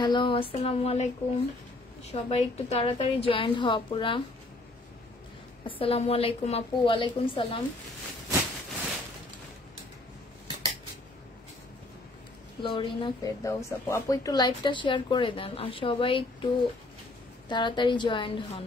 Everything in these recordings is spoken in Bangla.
হ্যালো, আসসালামু আলাইকুম। সবাই একটু তাড়াতাড়ি জয়েন্ট হওয়া পুরা। আসসালামু আলাইকুম আপু। ওয়ালাইকুম সালাম। লরিনা ফেরদাউস আপু, আপু একটু লাইভটা শেয়ার করে দেন আর সবাই একটু তাড়াতাড়ি জয়েন্ট হন।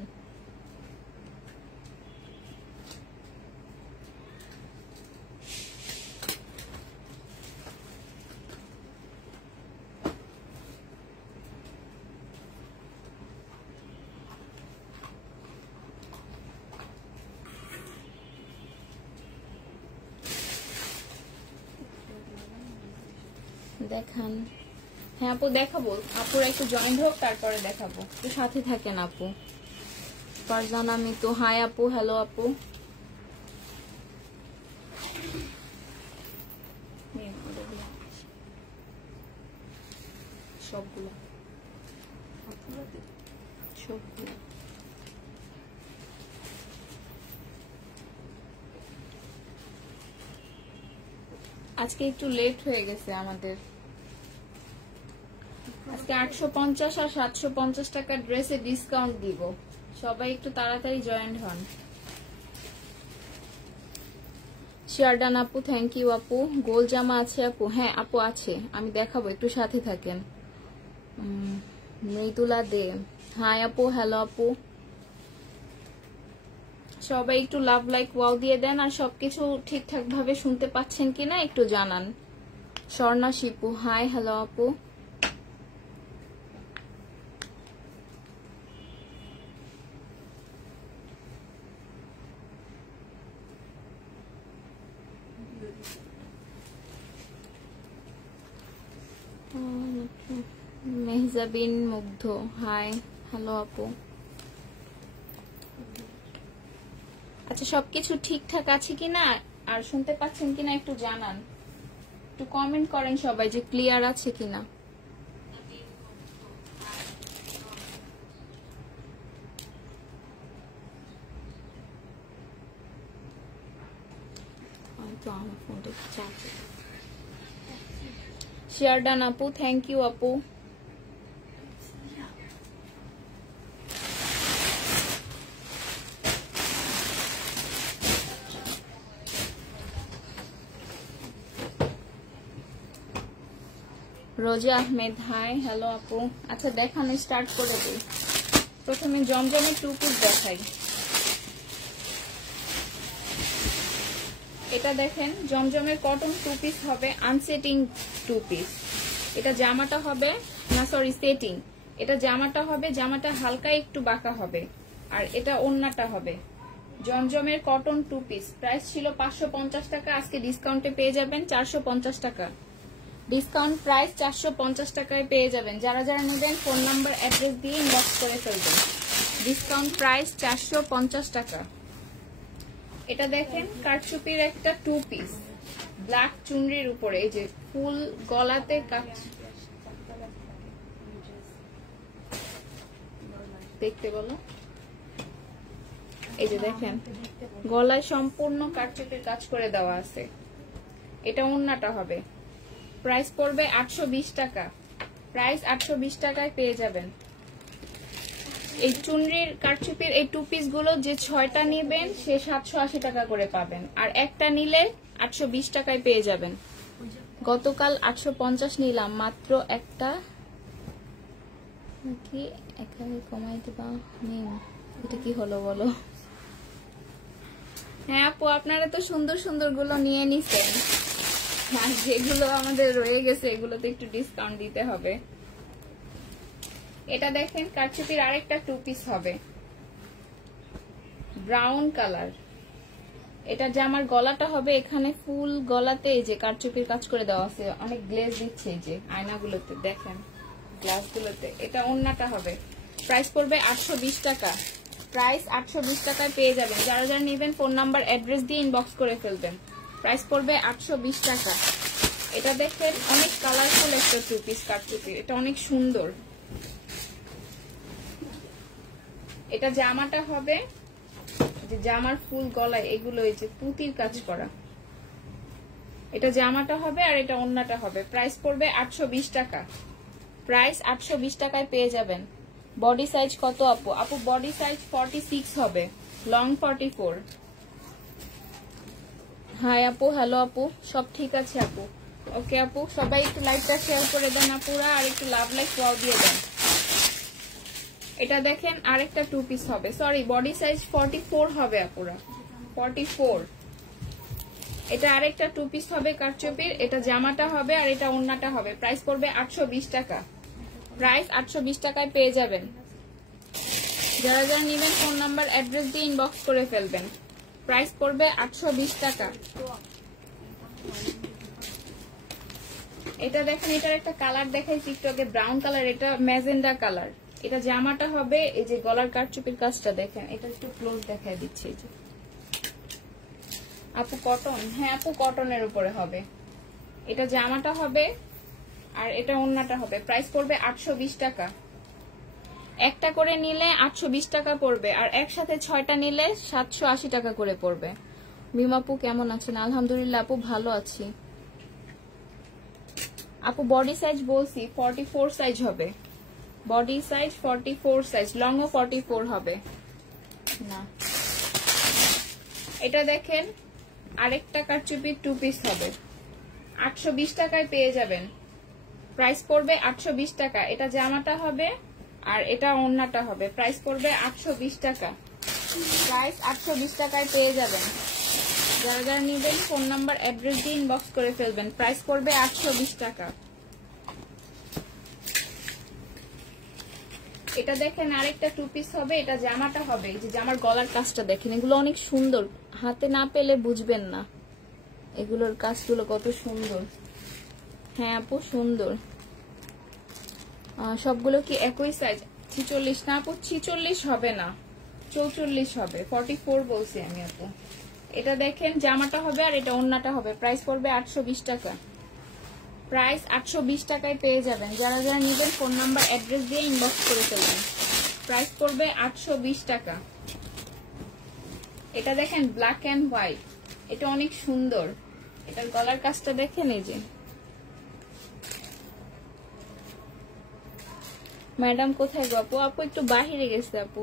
দেখান। হ্যাঁ আপু দেখাবো, আপুরা একটু জয়েন্ট হোক তারপরে দেখাবো। একটু সাথে থাকেন আপু। ফারজানা মিতু, হাই আপু। হ্যালো আপু। সবগুলো সবগুলো আজকে একটু লেট হয়ে গেছে আমাদের। আজকে 850 আর 750 টাকা ড্রেসে ডিসকাউন্ট দিব। সবাই একটু তাড়াতাড়ি জয়েন্ট হন। শিয়ারডান আপু, থ্যাংক ইউ আপু। গোল জামা আছে আপু? হ্যাঁ আপু আছে, আমি দেখাবো, একটু সাথে থাকেন। মৃদুলা দে, হাই আপু। হ্যালো আপু। সবাই একটু লাভ লাইক ওয়াও দিয়ে দেন আর সবকিছু ঠিকঠাক ভাবে শুনতে পাচ্ছেন কিনা একটু জানান। স্বর্ণা শিপু, হাই। হ্যালো আপু। মেহজাবিন মুগ্ধ, হাই। হ্যালো আপু। আচ্ছা, সবকিছু ঠিকঠাক আছে কিনা আর শুনতে পাচ্ছেন কিনা একটু জানান। একটু কমেন্ট করেন সবাই যে ক্লিয়ার আছে কিনা। শিয়ারডান আপু, থ্যাংক ইউ আপু। রোজা আহমেদ, হাই। হ্যালো আপু। আচ্ছা দেখানো স্টার্ট করে দিই। প্রথমে জমজমের টু পিস দেখাই। এটা দেখেন, জমজমের কটন টু পিস হবে, আনসেটিং টু পিস। এটা জামাটা হবে না, সরি সেটিং। এটা জামাটা হবে, জামাটা হালকা একটু বাঁকা হবে। আর এটা ওড়নাটা হবে। জমজমের কটন টু পিস প্রাইস ছিল 550 টাকা, আজকে ডিসকাউন্টে পেয়ে যাবেন 450 টাকা। ডিসকাউন্ট প্রাইস 450 টাকায় পেয়ে যাবেন। যারা যারা নেবেন ফোন নাম্বার অ্যাড্রেস দিয়ে ইনবক্স করে ফেলবেন। ডিসকাউন্ট প্রাইস 450 টাকা। এটা দেখেন, কারচুপির একটা টু পিস, ব্ল্যাক চুনরির উপরে এই যে ফুল গলাতে কাজ। দেখতে বলো, এই যে দেখেন গলায় সম্পূর্ণ কারচুপির কাজ করে দেওয়া আছে। এটা ওড়নাটা হবে। প্রাইস পড়বে 820 টাকা। প্রাইস 820 টাকায় পেয়ে যাবেন। এই চুনরির কারচুপির এই টু পিস গুলো যে 6টা নেবেন সে 780 টাকা করে পাবেন, আর একটা নিলে 820 টাকায় পেয়ে যাবেন। গতকাল 850 নিলাম, মাত্র একটা কি এখানে কমাই দিবা নেই। এটা কি হলো বলো? হ্যাঁ আপু, আপনারা তো সুন্দর সুন্দর গুলো নিয়ে নিছেন, আর যেগুলো আমাদের রয়ে গেছে এগুলোতে একটু ডিসকাউন্ট দিতে হবে। এটা দেখেন, কারচুপির আরেকটা টু পিস হবে, ব্রাউন কালার। এটা জামার গলাটা হবে, এখানে ফুল গলাতে এই যে কারচুপির কাজ করে দেওয়া আছে, অনেক গ্লেজ দিচ্ছে এই যে আয়নাগুলোতে দেখেন, গ্লাসগুলোতে। এটা ওড়নাটা হবে। প্রাইস পড়বে 820 টাকা। প্রাইস 820 টাকায় পেয়ে যাবেন। যারা যারা নেবেন ফোন নাম্বার অ্যাড্রেস দিয়ে ইনবক্স করে ফেলবেন। প্রাইস পড়বে 820 টাকা। এটা দেখেন, অনেক কালারফুল একটা টু পিস কারচুপি, এটা অনেক সুন্দর। এটা জামাটা হবে, যে জামার ফুল গলায় এগুলো এই যে পুঁতির কাজ করা। এটা জামাটা হবে আর এটা ওড়নাটা হবে। প্রাইস পড়বে 820 টাকা। প্রাইস 820 টাকায় পেয়ে যাবেন। বডি সাইজ কত আপু? আপু বডি সাইজ 46 হবে, লং 44। হাই আপু, হ্যালো আপু, সব ঠিক আছে আপু? ওকে আপু, সবাই একটু লাইভটা শেয়ার করে দেন আপুরা, আর একটু লাভ লাইক ওয়াও দিয়ে দেন। এটা দেখেন আরেকটা 2 পিস হবে, সরি বডি সাইজ 44 হবে আপুরা, 44। এটা আরেকটা 2 পিস হবে কারচুপির, এটা জামাটা হবে আর এটা ওড়নাটা হবে। প্রাইস পড়বে 820 টাকা, প্রাইস 820 টাকায় পেয়ে যাবেন। যারা যারা নেবেন ফোন নাম্বার অ্যাড্রেস দিয়ে ইনবক্স করে ফেলবেন। প্রাইস পড়বে 820 টাকা। এটা দেখেন, এটার একটা কালার দেখাই টিকটকে, ব্রাউন কালার, এটা ম্যাজেন্ডা কালার। এটা জামাটা হবে, এই যে গলার কারচুপির কাজটা দেখেন, এটা একটু ক্লোজ দেখাই দিচ্ছি। এই যে আপু কটন, হ্যাঁ আপু কটনের উপরে হবে। এটা জামাটা হবে আর এটা ওড়নাটা হবে। প্রাইস পড়বে 820 টাকা। একটা করে নিলে 820 টাকা পড়বে, আর একসাথে 6টা নিলে 780 টাকা করে পড়বে। মিমাপু কেমন আছেন? আলহামদুলিল্লাহ আপু ভালো আছি। আপু বডি সাইজ বলছি 44 সাইজ হবে, বডি সাইজ 44 সাইজ, লং ও 44 হবে না। এটা দেখেন আরেকটা কারচুপির 2 পিস হবে, 820 টাকায় পেয়ে যাবেন। প্রাইস পড়বে 820 টাকা। এটা জামাটা হবে আর এটা ওড়নাটা হবে। প্রাইস পড়বে 820 টাকা, প্রাইস 820 টাকায় পেয়ে যাবেন। যারা যারা নেবেন ফোন নাম্বার অ্যাড্রেস দিয়ে ইনবক্স করে ফেলবেন। প্রাইস পড়বে 820 টাকা। এটা দেখেন আরেকটা 2 পিস হবে, এটা জামাটা হবে। এই যে জামার গলার কাজটা দেখেন, এগুলো অনেক সুন্দর, হাতে না পেলে বুঝবেন না এগুলোর কাজগুলো কত সুন্দর। হ্যাঁ আপু সুন্দর। সবগুলো কি একই সাইজ? 46 না আপু, 46 হবে না, 44 হবে, 44 বলছি আমি আপু। এটা দেখেন জামাটা হবে আর এটা ওড়নাটা হবে। প্রাইস পড়বে 820 টাকা, প্রাইস 820 টাকায় পেয়ে যাবেন। যারা যারা নেবেন ফোন নাম্বার অ্যাড্রেস দিয়ে ইনবক্স করে ফেলবেন। প্রাইস পড়বে 820 টাকা। এটা দেখেন ব্ল্যাক এন্ড হোয়াইট, এটা অনেক সুন্দর। এটার গলার কাজটা দেখেন, এই যে ম্যাডাম কোথায় গো আপু? আপু একটু বাহিরে গেছে আপু।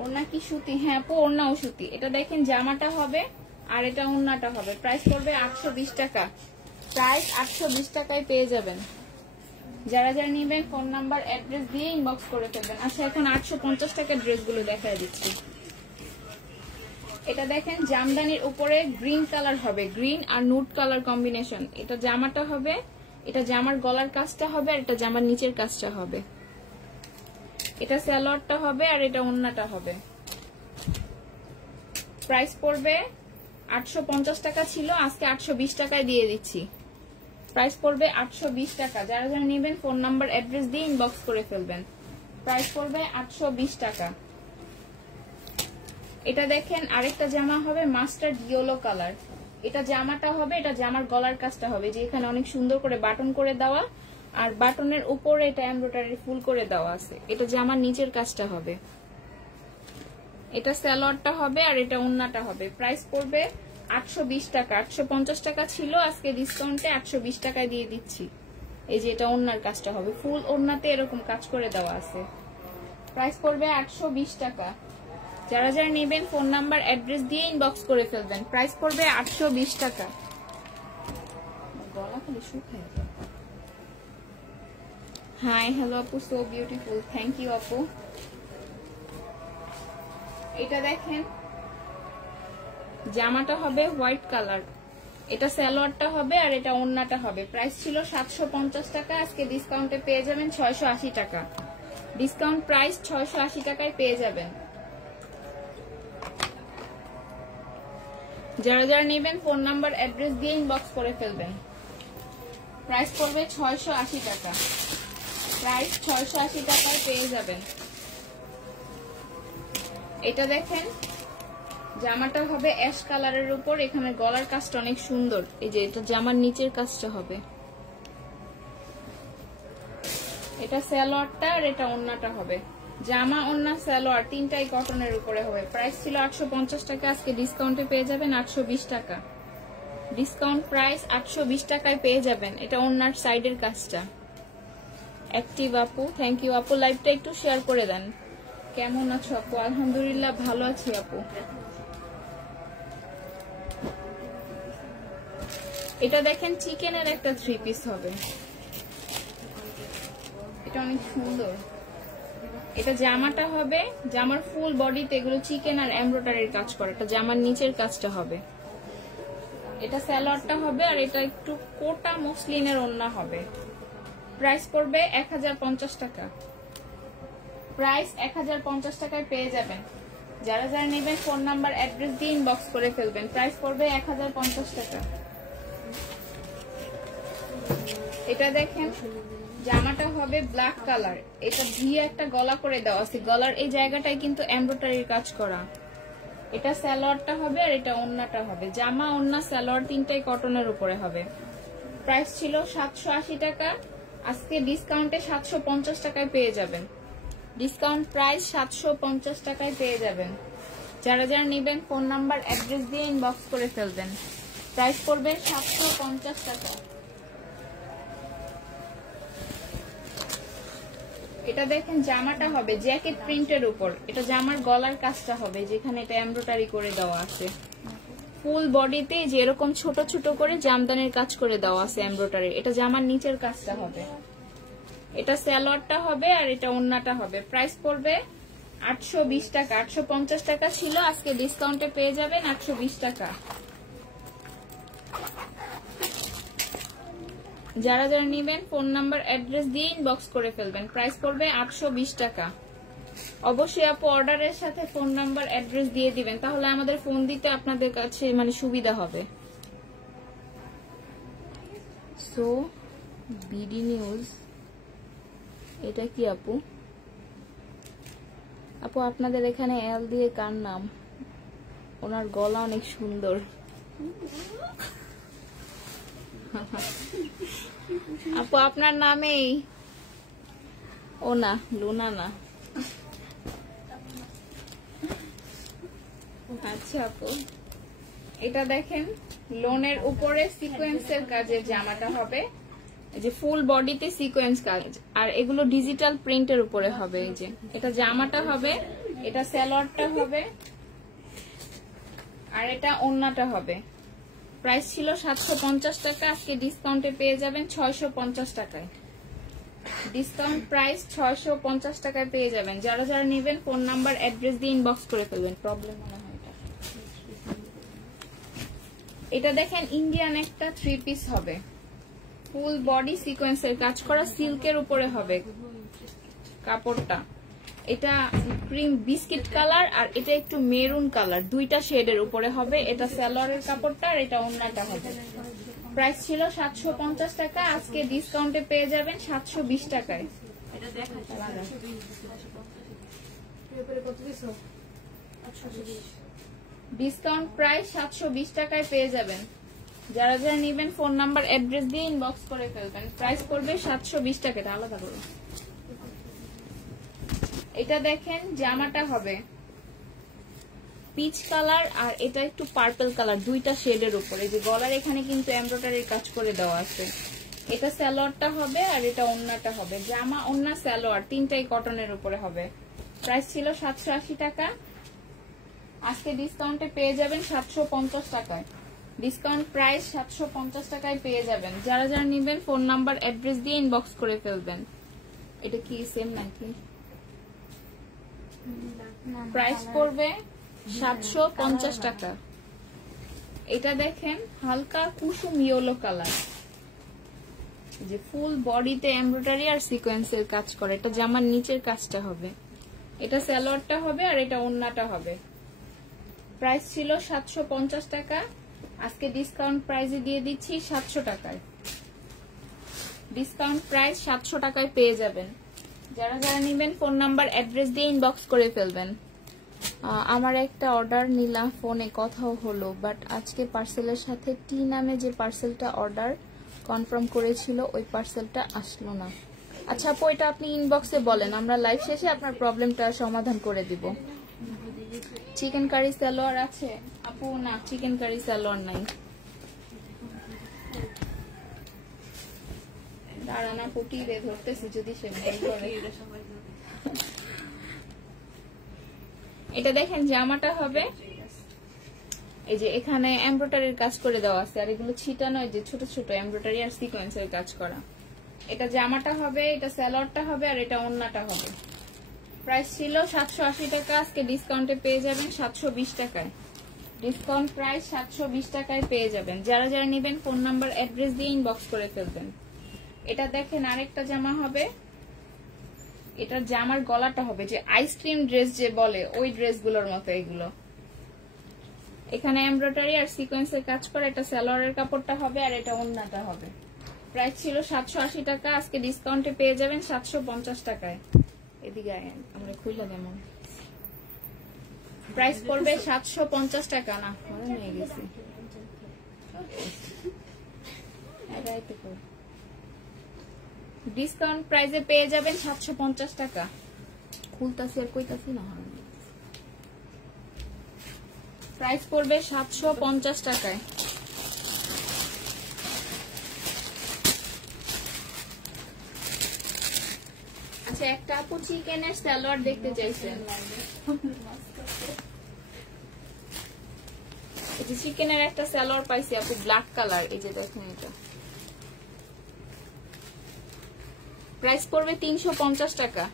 ওড়না কি সুতি? হ্যাঁ আপু ওড়নাও সুতি। এটা দেখেন জামাটা হবে আর এটা ওড়নাটা হবে। প্রাইস পড়বে 820 টাকা, প্রাইস 820 টাকায় পেয়ে যাবেন। যারা যারা নেবেন ফোন নাম্বার অ্যাড্রেস দিয়ে ইনবক্স করে ফেলবেন। আচ্ছা এখন 850 টাকার ড্রেসগুলো দেখায় দিচ্ছি। এটা দেখেন জামদানির উপরে গ্রিন কালার হবে, গ্রিন আর নুড কালার কম্বিনেশন। এটা জামাটা হবে, এটা জামার গলার কাজটা হবে আর এটা জামার নিচের কাজটা হবে। এটা সালোয়ারটা হবে আর এটা ওড়নাটা হবে। প্রাইস পড়বে 850 টাকা ছিল, আজকে 820 টাকায় দিয়ে দিচ্ছি। প্রাইস পড়বে 820 টাকা। যারা যারা নেবেন ফোন নাম্বার অ্যাড্রেস দিয়ে ইনবক্স করে ফেলবেন। প্রাইস পড়বে 820 টাকা। এটা দেখেন আরেকটা জামা হবে মাস্টার্ড ইয়েলো কালার। এটা জামাটা হবে, এটা জামার গলার কাজটা হবে, যে এখানে অনেক সুন্দর করে বাটন করে দেওয়া আর বাটনের উপরে এটা এমব্রয়ডারি ফুল করে দেওয়া আছে। এটা জামার নিচের কাজটা হবে। এটা সালোয়ারটা হবে আর এটা ওড়নাটা হবে। প্রাইস পড়বে 820 টাকা। 850 টাকা ছিল, আজকে ডিসকাউন্টে 820 টাকায় দিয়ে দিচ্ছি। এই যে এটা ওড়নার কাজটা হবে, ফুল ওড়নাতে এরকম কাজ করে দেওয়া আছে। প্রাইস পড়বে 820 টাকা। যারা যারা নেবেন ফোন নাম্বার অ্যাড্রেস দিয়ে ইনবক্স করে ফেলবেন। প্রাইস পড়বে 820 টাকা। গলা খালি শুকায়। হাই হ্যালো আপু, সো বিউটিফুল, থ্যাংক ইউ আপু। এটা দেখেন জামাটা হবে হোয়াইট কালার, এটা সালোয়ারটা হবে আর এটা ওড়নাটা হবে। প্রাইস ছিল 750 টাকা, আজকে ডিসকাউন্টে পেয়ে যাবেন 680 টাকা। ডিসকাউন্ট প্রাইস 680 টাকায় পেয়ে যাবেন। যারা যারা নেবেন ফোন নাম্বার অ্যাড্রেস দিয়ে ইনবক্স করে ফেলবেন। প্রাইস পড়বে 680 টাকা, প্রাইস 680 টাকায় পেয়ে যাবেন। এটা দেখেন জামাটা হবে অ্যাশ কালারের উপর, এখানে গলার কাজটা অনেক সুন্দর। এই যে এটা জামার নিচের কাজটা হবে। এটা সালোয়ারটা আর এটা ওড়নাটা হবে। জামা ওড়না সালোয়ার তিনটাই কটনের উপরে হবে। প্রাইস ছিল 850 টাকা, আজকে ডিসকাউন্টে পেয়ে যাবেন 820 টাকা। ডিসকাউন্ট প্রাইস 820 টাকায় পেয়ে যাবেন। এটা ওড়নার সাইডের কাজটা। অ্যাক্টিভ আপু, থ্যাংক ইউ আপু। লাইভটা একটু শেয়ার করে দেন। কেমন আছো আপু? আলহামদুলিল্লাহ ভালো আছি আপু। এটা দেখেন চিকেনের একটা 3 পিস হবে, এটা অনেক সুন্দর। এটা জামাটা হবে, জামার ফুল বডিতে এগুলো চিকেন আর এমব্রয়ডারির কাজ করে, এটা জামার নিচের কাজটা হবে। এটা সালোয়ারটা হবে, আর এটা একটু কোটা মসলিনের ওড়না হবে। প্রাইস পড়বে 1050 টাকা। প্রাইস 1050 টাকায় পেয়ে যাবেন। যারা যারা নেবেন ফোন নাম্বার অ্যাড্রেস দিয়ে ইনবক্স করে ফেলবেন। প্রাইস পড়বে 1050 টাকা। এটা দেখেন জামাটা হবে ব্ল্যাক কালার, এটা দিয়ে একটা গলা করে দেওয়া আছে, গলার এই জায়গাটায় কিন্তু এমব্রয়ডারির কাজ করা। এটা সালোয়ারটা হবে, আর এটা ওড়নাটা হবে। জামা ওড়না সালোয়ার তিনটাই কটনের উপরে হবে। প্রাইস ছিল 780 টাকা, আজকে ডিসকাউন্টে 750 টাকায় পেয়ে যাবেন। ডিসকাউন্ট প্রাইস 750 টাকায় পেয়ে যাবেন। যারা যারা নেবেন ফোন নাম্বার অ্যাড্রেস দিয়ে ইনবক্স করে ফেলবেন। প্রাইস পড়বে 750 টাকা। এটা দেখেন জামাটা হবে জ্যাকেট প্রিন্টের উপর, এটা জামার গলার কাজটা হবে, যেখানে এটা এমব্রয়ডারি করে দেওয়া আছে। ফুল বডিতে যে এরকম ছোট ছোট করে জামদানির কাজ করে দেওয়া আছে এমব্রয়ডারি, এটা জামার নিচের কাজটা হবে। এটা সালোয়ারটা হবে, আর এটা ওড়নাটা হবে। প্রাইস পড়বে 820 টাকা। 850 টাকা ছিল, আজকে ডিসকাউন্টে পেয়ে যাবেন 820 টাকা। যারা যারা নেবেন ফোন নাম্বার অ্যাড্রেস দিয়ে ইনবক্স করে ফেলবেন। প্রাইস পড়বে 820 টাকা। অবশ্যই আপু অর্ডারের সাথে ফোন নাম্বার অ্যাড্রেস দিয়ে দিবেন, তাহলে আমাদের ফোন দিতে আপনাদের কাছে মানে সুবিধা হবে। সো বিডি নিউজ, এটা কি আপু? আপু আপনাদের এখানে এল দিয়ে কার নাম? ওনার গলা অনেক সুন্দর। আপু আপনার নামেই। ও না, লুনা না। আচ্ছা আপু, এটা দেখেন লোনের উপরে সিকোয়েন্সের কাজের জামাটা হবে, এই যে ফুল বডিতে সিকোয়েন্স কাজ, আর এগুলো ডিজিটাল প্রিন্টের উপরে হবে। এই যে এটা জামাটা হবে, এটা সালোয়ারটা হবে, আর এটা ওড়নাটা হবে। প্রাইস ছিল 750 টাকা, আজকে ডিসকাউন্টে পেয়ে যাবেন 650 টাকায়। ডিসকাউন্ট প্রাইস 650 টাকায় পেয়ে যাবেন। যারা যারা নেবেন ফোন নাম্বার অ্যাড্রেস দিয়ে ইনবক্স করে ফেলবেন। প্রবলেম মনে হয় এটা দেখেন ইন্ডিয়ান একটা 3 পিস হবে, ফুল বডি সিকোয়েন্সের কাজ করা, সিল্কের উপরে হবে কাপড়টা। এটা ক্রিম বিস্কিট কালার, আর এটা একটু মেরুন কালার, দুইটা শেডের উপরে হবে। এটা সালোয়ারের কাপড়টা, আর এটা ওড়নাটা হবে। প্রাইস ছিল 750 টাকা, আজকে ডিসকাউন্টে পেয়ে যাবেন 720 টাকায়। ডিসকাউন্ট প্রাইস 720 টাকায় পেয়ে যাবেন। যারা যারা নেবেন ফোন নাম্বার অ্যাড্রেস দিয়ে ইনবক্স করে ফেলবেন। প্রাইস পড়বে 720 টাকা। এটা আলাদা করে। এটা দেখেন জামাটা হবে পিচ কালার, আর এটা একটু পার্পল কালার, দুইটা শেডের উপরে। যে গলার এখানে কিন্তু এমব্রয়ডারির কাজ করে দেওয়া আছে। এটা সালোয়ারটা হবে, আর এটা ওড়নাটা হবে। জামা ওড়না সালোয়ার তিনটাই কটনের উপরে হবে। প্রাইস ছিল 780 টাকা, আজকে ডিসকাউন্টে পেয়ে যাবেন 750 টাকায়। ডিসকাউন্ট প্রাইস 750 টাকায় পেয়ে যাবেন। যারা যারা নেবেন ফোন নাম্বার অ্যাড্রেস দিয়ে ইনবক্স করে ফেলবেন। এটা কি সেম নাকি? প্রাইস পড়বে 750 টাকা। এটা দেখেন হালকা কুসুম ইয়েলো কালার, যে ফুল বডিতে এমব্রয়ডারি আর সিকোয়েন্সের কাজ করে। এটা জামার নিচের কাজটা হবে। এটা সালোয়ারটা হবে, আর এটা ওড়নাটা হবে। প্রাইস ছিল 750 টাকা, আজকে ডিসকাউন্ট প্রাইসে দিয়ে দিচ্ছি 700 টাকায়। ডিসকাউন্ট প্রাইস 700 টাকায় পেয়ে যাবেন। যারা যারা নেবেন ফোন নাম্বার অ্যাড্রেস দিয়ে ইনবক্স করে ফেলবেন। আমার একটা অর্ডার নিলাম, ফোনে কথাও হলো, বাট আজকে পার্সেলের সাথে টি নামে যে পার্সেলটা অর্ডার কনফার্ম করেছিল ওই পার্সেলটা আসলো না। আচ্ছা আপু, এটা আপনি ইনবক্সে বলেন, আমরা লাইভ শেষে আপনার প্রবলেমটা সমাধান করে দিব। চিকেন কারি সালোয়ার আছে আপু? না, চিকেন কারি সালোয়ার নাই। দাঁড়ানা ফুটিয়ে ধরতেছি যদি সে ভুল করে। এটা দেখেন জামাটা হবে এই যে এখানে এমব্রয়ডারির কাজ করে দেওয়া আছে, আর এগুলো ছিটানো যে ছোট ছোট এমব্রয়ডারি আর সিকোয়েন্সের কাজ করা। এটা জামাটা হবে, এটা সালোয়ারটা হবে, আর এটা ওড়নাটা হবে। প্রাইস ছিল 780 টাকা, আজকে ডিসকাউন্টে পেয়ে যাবেন 720 টাকায়। ডিসকাউন্ট প্রাইস 720 টাকায় পেয়ে যাবেন। যারা যারা নেবেন ফোন নাম্বার অ্যাড্রেস দিয়ে ইনবক্স করে ফেলবেন। এটা দেখেন আরেকটা জামা হবে, এটা জামার গলাটা হবে যে আইসক্রিম ড্রেস যে বলে ওই ড্রেসগুলোর মতো এগুলো। এখানে এমব্রয়ডারি আর সিকোয়েন্সের কাজ করে, এটা সালোয়ারের কাপড়টা হবে, আর এটা ওড়নাটা হবে। প্রাইস ছিল 780 টাকা, আজকে ডিসকাউন্টে পেয়ে যাবেন 750 টাকায়। এদিকে আমরা খুলে দেবো। প্রাইস পড়বে 750 টাকা। না নিয়ে গেছি ডিসকাউন্ট প্রাইসে পেয়ে যাবেন 750 টাকা। খুলতাছি আর কইতাছি না, প্রাইস পড়বে 750 টাকায়। আচ্ছা, একটা আপু চিকেনের সালোয়ার দেখতে চাইছেন, এই যে চিকেনের একটা সালোয়ার পাইছি আপু ব্ল্যাক কালার, এই যে দেখেন এটা। প্রাইস পড়বে 350 টাকা।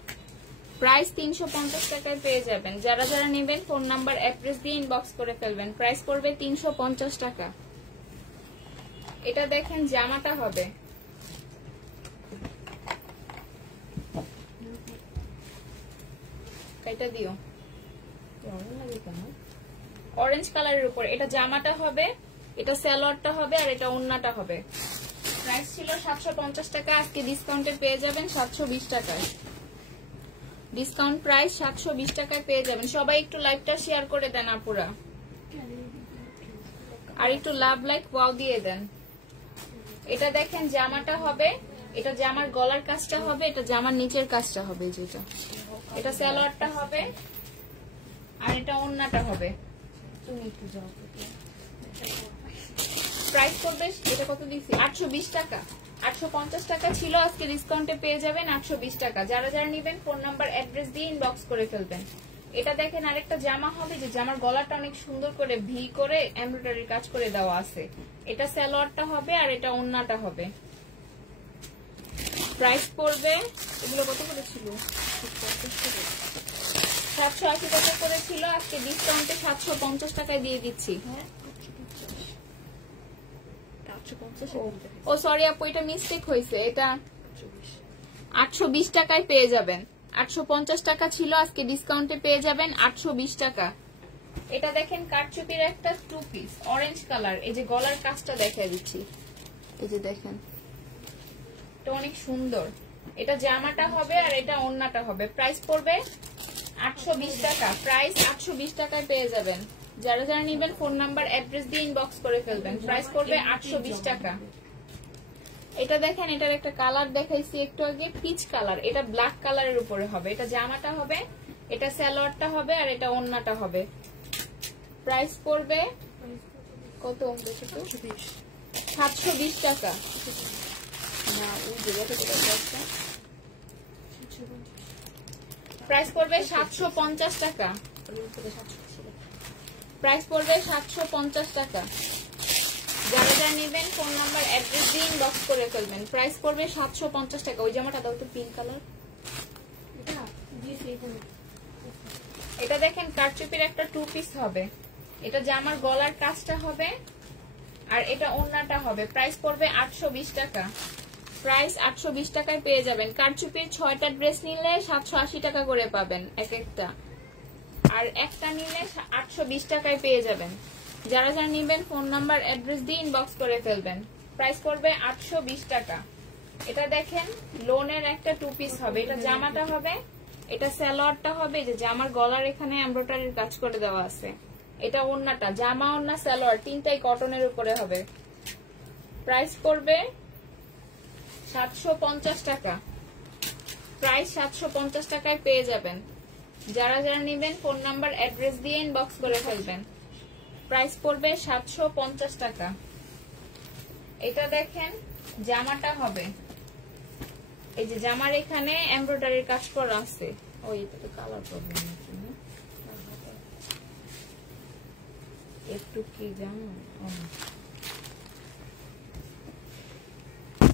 প্রাইস 350 টাকায় পেয়ে যাবেন। যারা যারা নেবেন ফোন নাম্বার অ্যাড্রেস দিয়ে ইনবক্স করে ফেলবেন। প্রাইস পড়বে 350 টাকা। এটা দেখেন জামাটা হবে এটা দিও অরেঞ্জ কালারের উপর, এটা জামাটা হবে, এটা সালোয়ারটা হবে, আর এটা ওড়নাটা হবে। প্রাইস ছিল 750 টাকা, আজকে ডিসকাউন্টে পেয়ে যাবেন 720 টাকায়। ডিসকাউন্ট প্রাইস 720 টাকায় পেয়ে যাবেন। সবাই একটু লাইভটা শেয়ার করে দেন আপুরা, আর একটু লাভ লাইক ওয়াও দিয়ে দেন। এটা দেখেন জামাটা হবে, এটা জামার গলার কাজটা হবে, এটা জামার নিচের কাজটা হবে, যেটা এটা সালোয়ারটা হবে, আর এটা ওড়নাটা হবে। তুমি একটু যাও। প্রাইস করবে এটা কত দিচ্ছি 820 টাকা। 850 টাকা ছিল, আজকে ডিসকাউন্টে পেয়ে যাবেন 820 টাকা। যারা যারা নেবেন ফোন নাম্বার অ্যাড্রেস দিয়ে ইনবক্স করে ফেলবেন। এটা দেখেন আরেকটা জামা হবে, যে জামার গলাটা অনেক সুন্দর করে ভি করে এমব্রয়ডারির কাজ করে দেওয়া আছে। এটা সালোয়ারটা হবে, আর এটা ওড়নাটা হবে। প্রাইস পড়বে, এগুলো কত করে ছিল 780 টাকা করে ছিল, আজকে ডিসকাউন্টে 750 টাকায় দিয়ে দিচ্ছি। ও সরি আপু, এটা মিস্টেক হয়েছে, এটা 820 টাকায় পেয়ে যাবেন। 850 টাকা ছিল, আজকে ডিসকাউন্টে পেয়ে যাবেন 820 টাকা। এটা দেখেন কাটচুপির একটা টু পিস অরেঞ্জ কালার, এই যে গলার কাজটা দেখাই দিচ্ছি, এই যে দেখেন এটা অনেক সুন্দর। এটা জামাটা হবে, আর এটা ওড়নাটা হবে। প্রাইস পড়বে 820 টাকা। প্রাইস 820 টাকায় পেয়ে যাবেন। যারা যারা নেবেন ফোন নাম্বার অ্যাড্রেস দিয়ে ইনবক্স করে ফেলবেন। প্রাইস পড়বে 820 টাকা। এটা দেখেন, এটার একটা কালার দেখাইছি একটু আগে, পিচ কালার, এটা ব্ল্যাক কালারের উপরে হবে। এটা জামাটা হবে, এটা সালোয়ারটা হবে, আর এটা ওড়নাটা হবে। প্রাইস পড়বে কত 720 টাকা। না ওই জায়গাটা কোথায়, প্রাইস পড়বে 750 টাকা। প্রাইস পড়বে 750 টাকা। যারা যারা নেবেন ফোন নাম্বার অ্যাড্রেস দিয়ে ইনবক্স করে ফেলবেন। প্রাইস পড়বে 750 টাকা। ওই জামাটা দাও তো, পিঙ্ক কালার। এটা দেখেন কারচুপির একটা টু পিস হবে, এটা জামার গলার কাজটা হবে, আর এটা ওড়নাটা হবে। প্রাইস পড়বে 820 টাকা। প্রাইস 820 টাকায় পেয়ে যাবেন। কারচুপির 6টা ড্রেস নিলে 780 টাকা করে পাবেন এক একটা, আর একটা নিলে 820 টাকায় পেয়ে যাবেন। যারা যারা নেবেন ফোন নাম্বার অ্যাড্রেস দিয়ে ইনবক্স করে ফেলবেন। প্রাইস পড়বে 820 টাকা। এটা দেখেন লোনের একটা টু পিস হবে, এটা জামাটা হবে, এটা সালোয়ারটা হবে, যে জামার গলার এখানে এমব্রয়ডারির কাজ করে দেওয়া আছে। এটা ওড়নাটা, জামা ওড়না সালোয়ার তিনটাই কটনের উপরে হবে। প্রাইস পড়বে 750 টাকা। প্রাইস 750 টাকায় পেয়ে যাবেন। যারা যারা নেবেন ফোন নাম্বার অ্যাড্রেস দিয়ে ইনবক্স করে ফেলবেন। প্রাইস পড়বে 750 টাকা। এটা দেখেন জামাটা হবে, এই যে জামার এখানে এমব্রয়ডারির কাজ করা আছে। ওই এটা তো কালার প্রবলেম একটু কি জানো,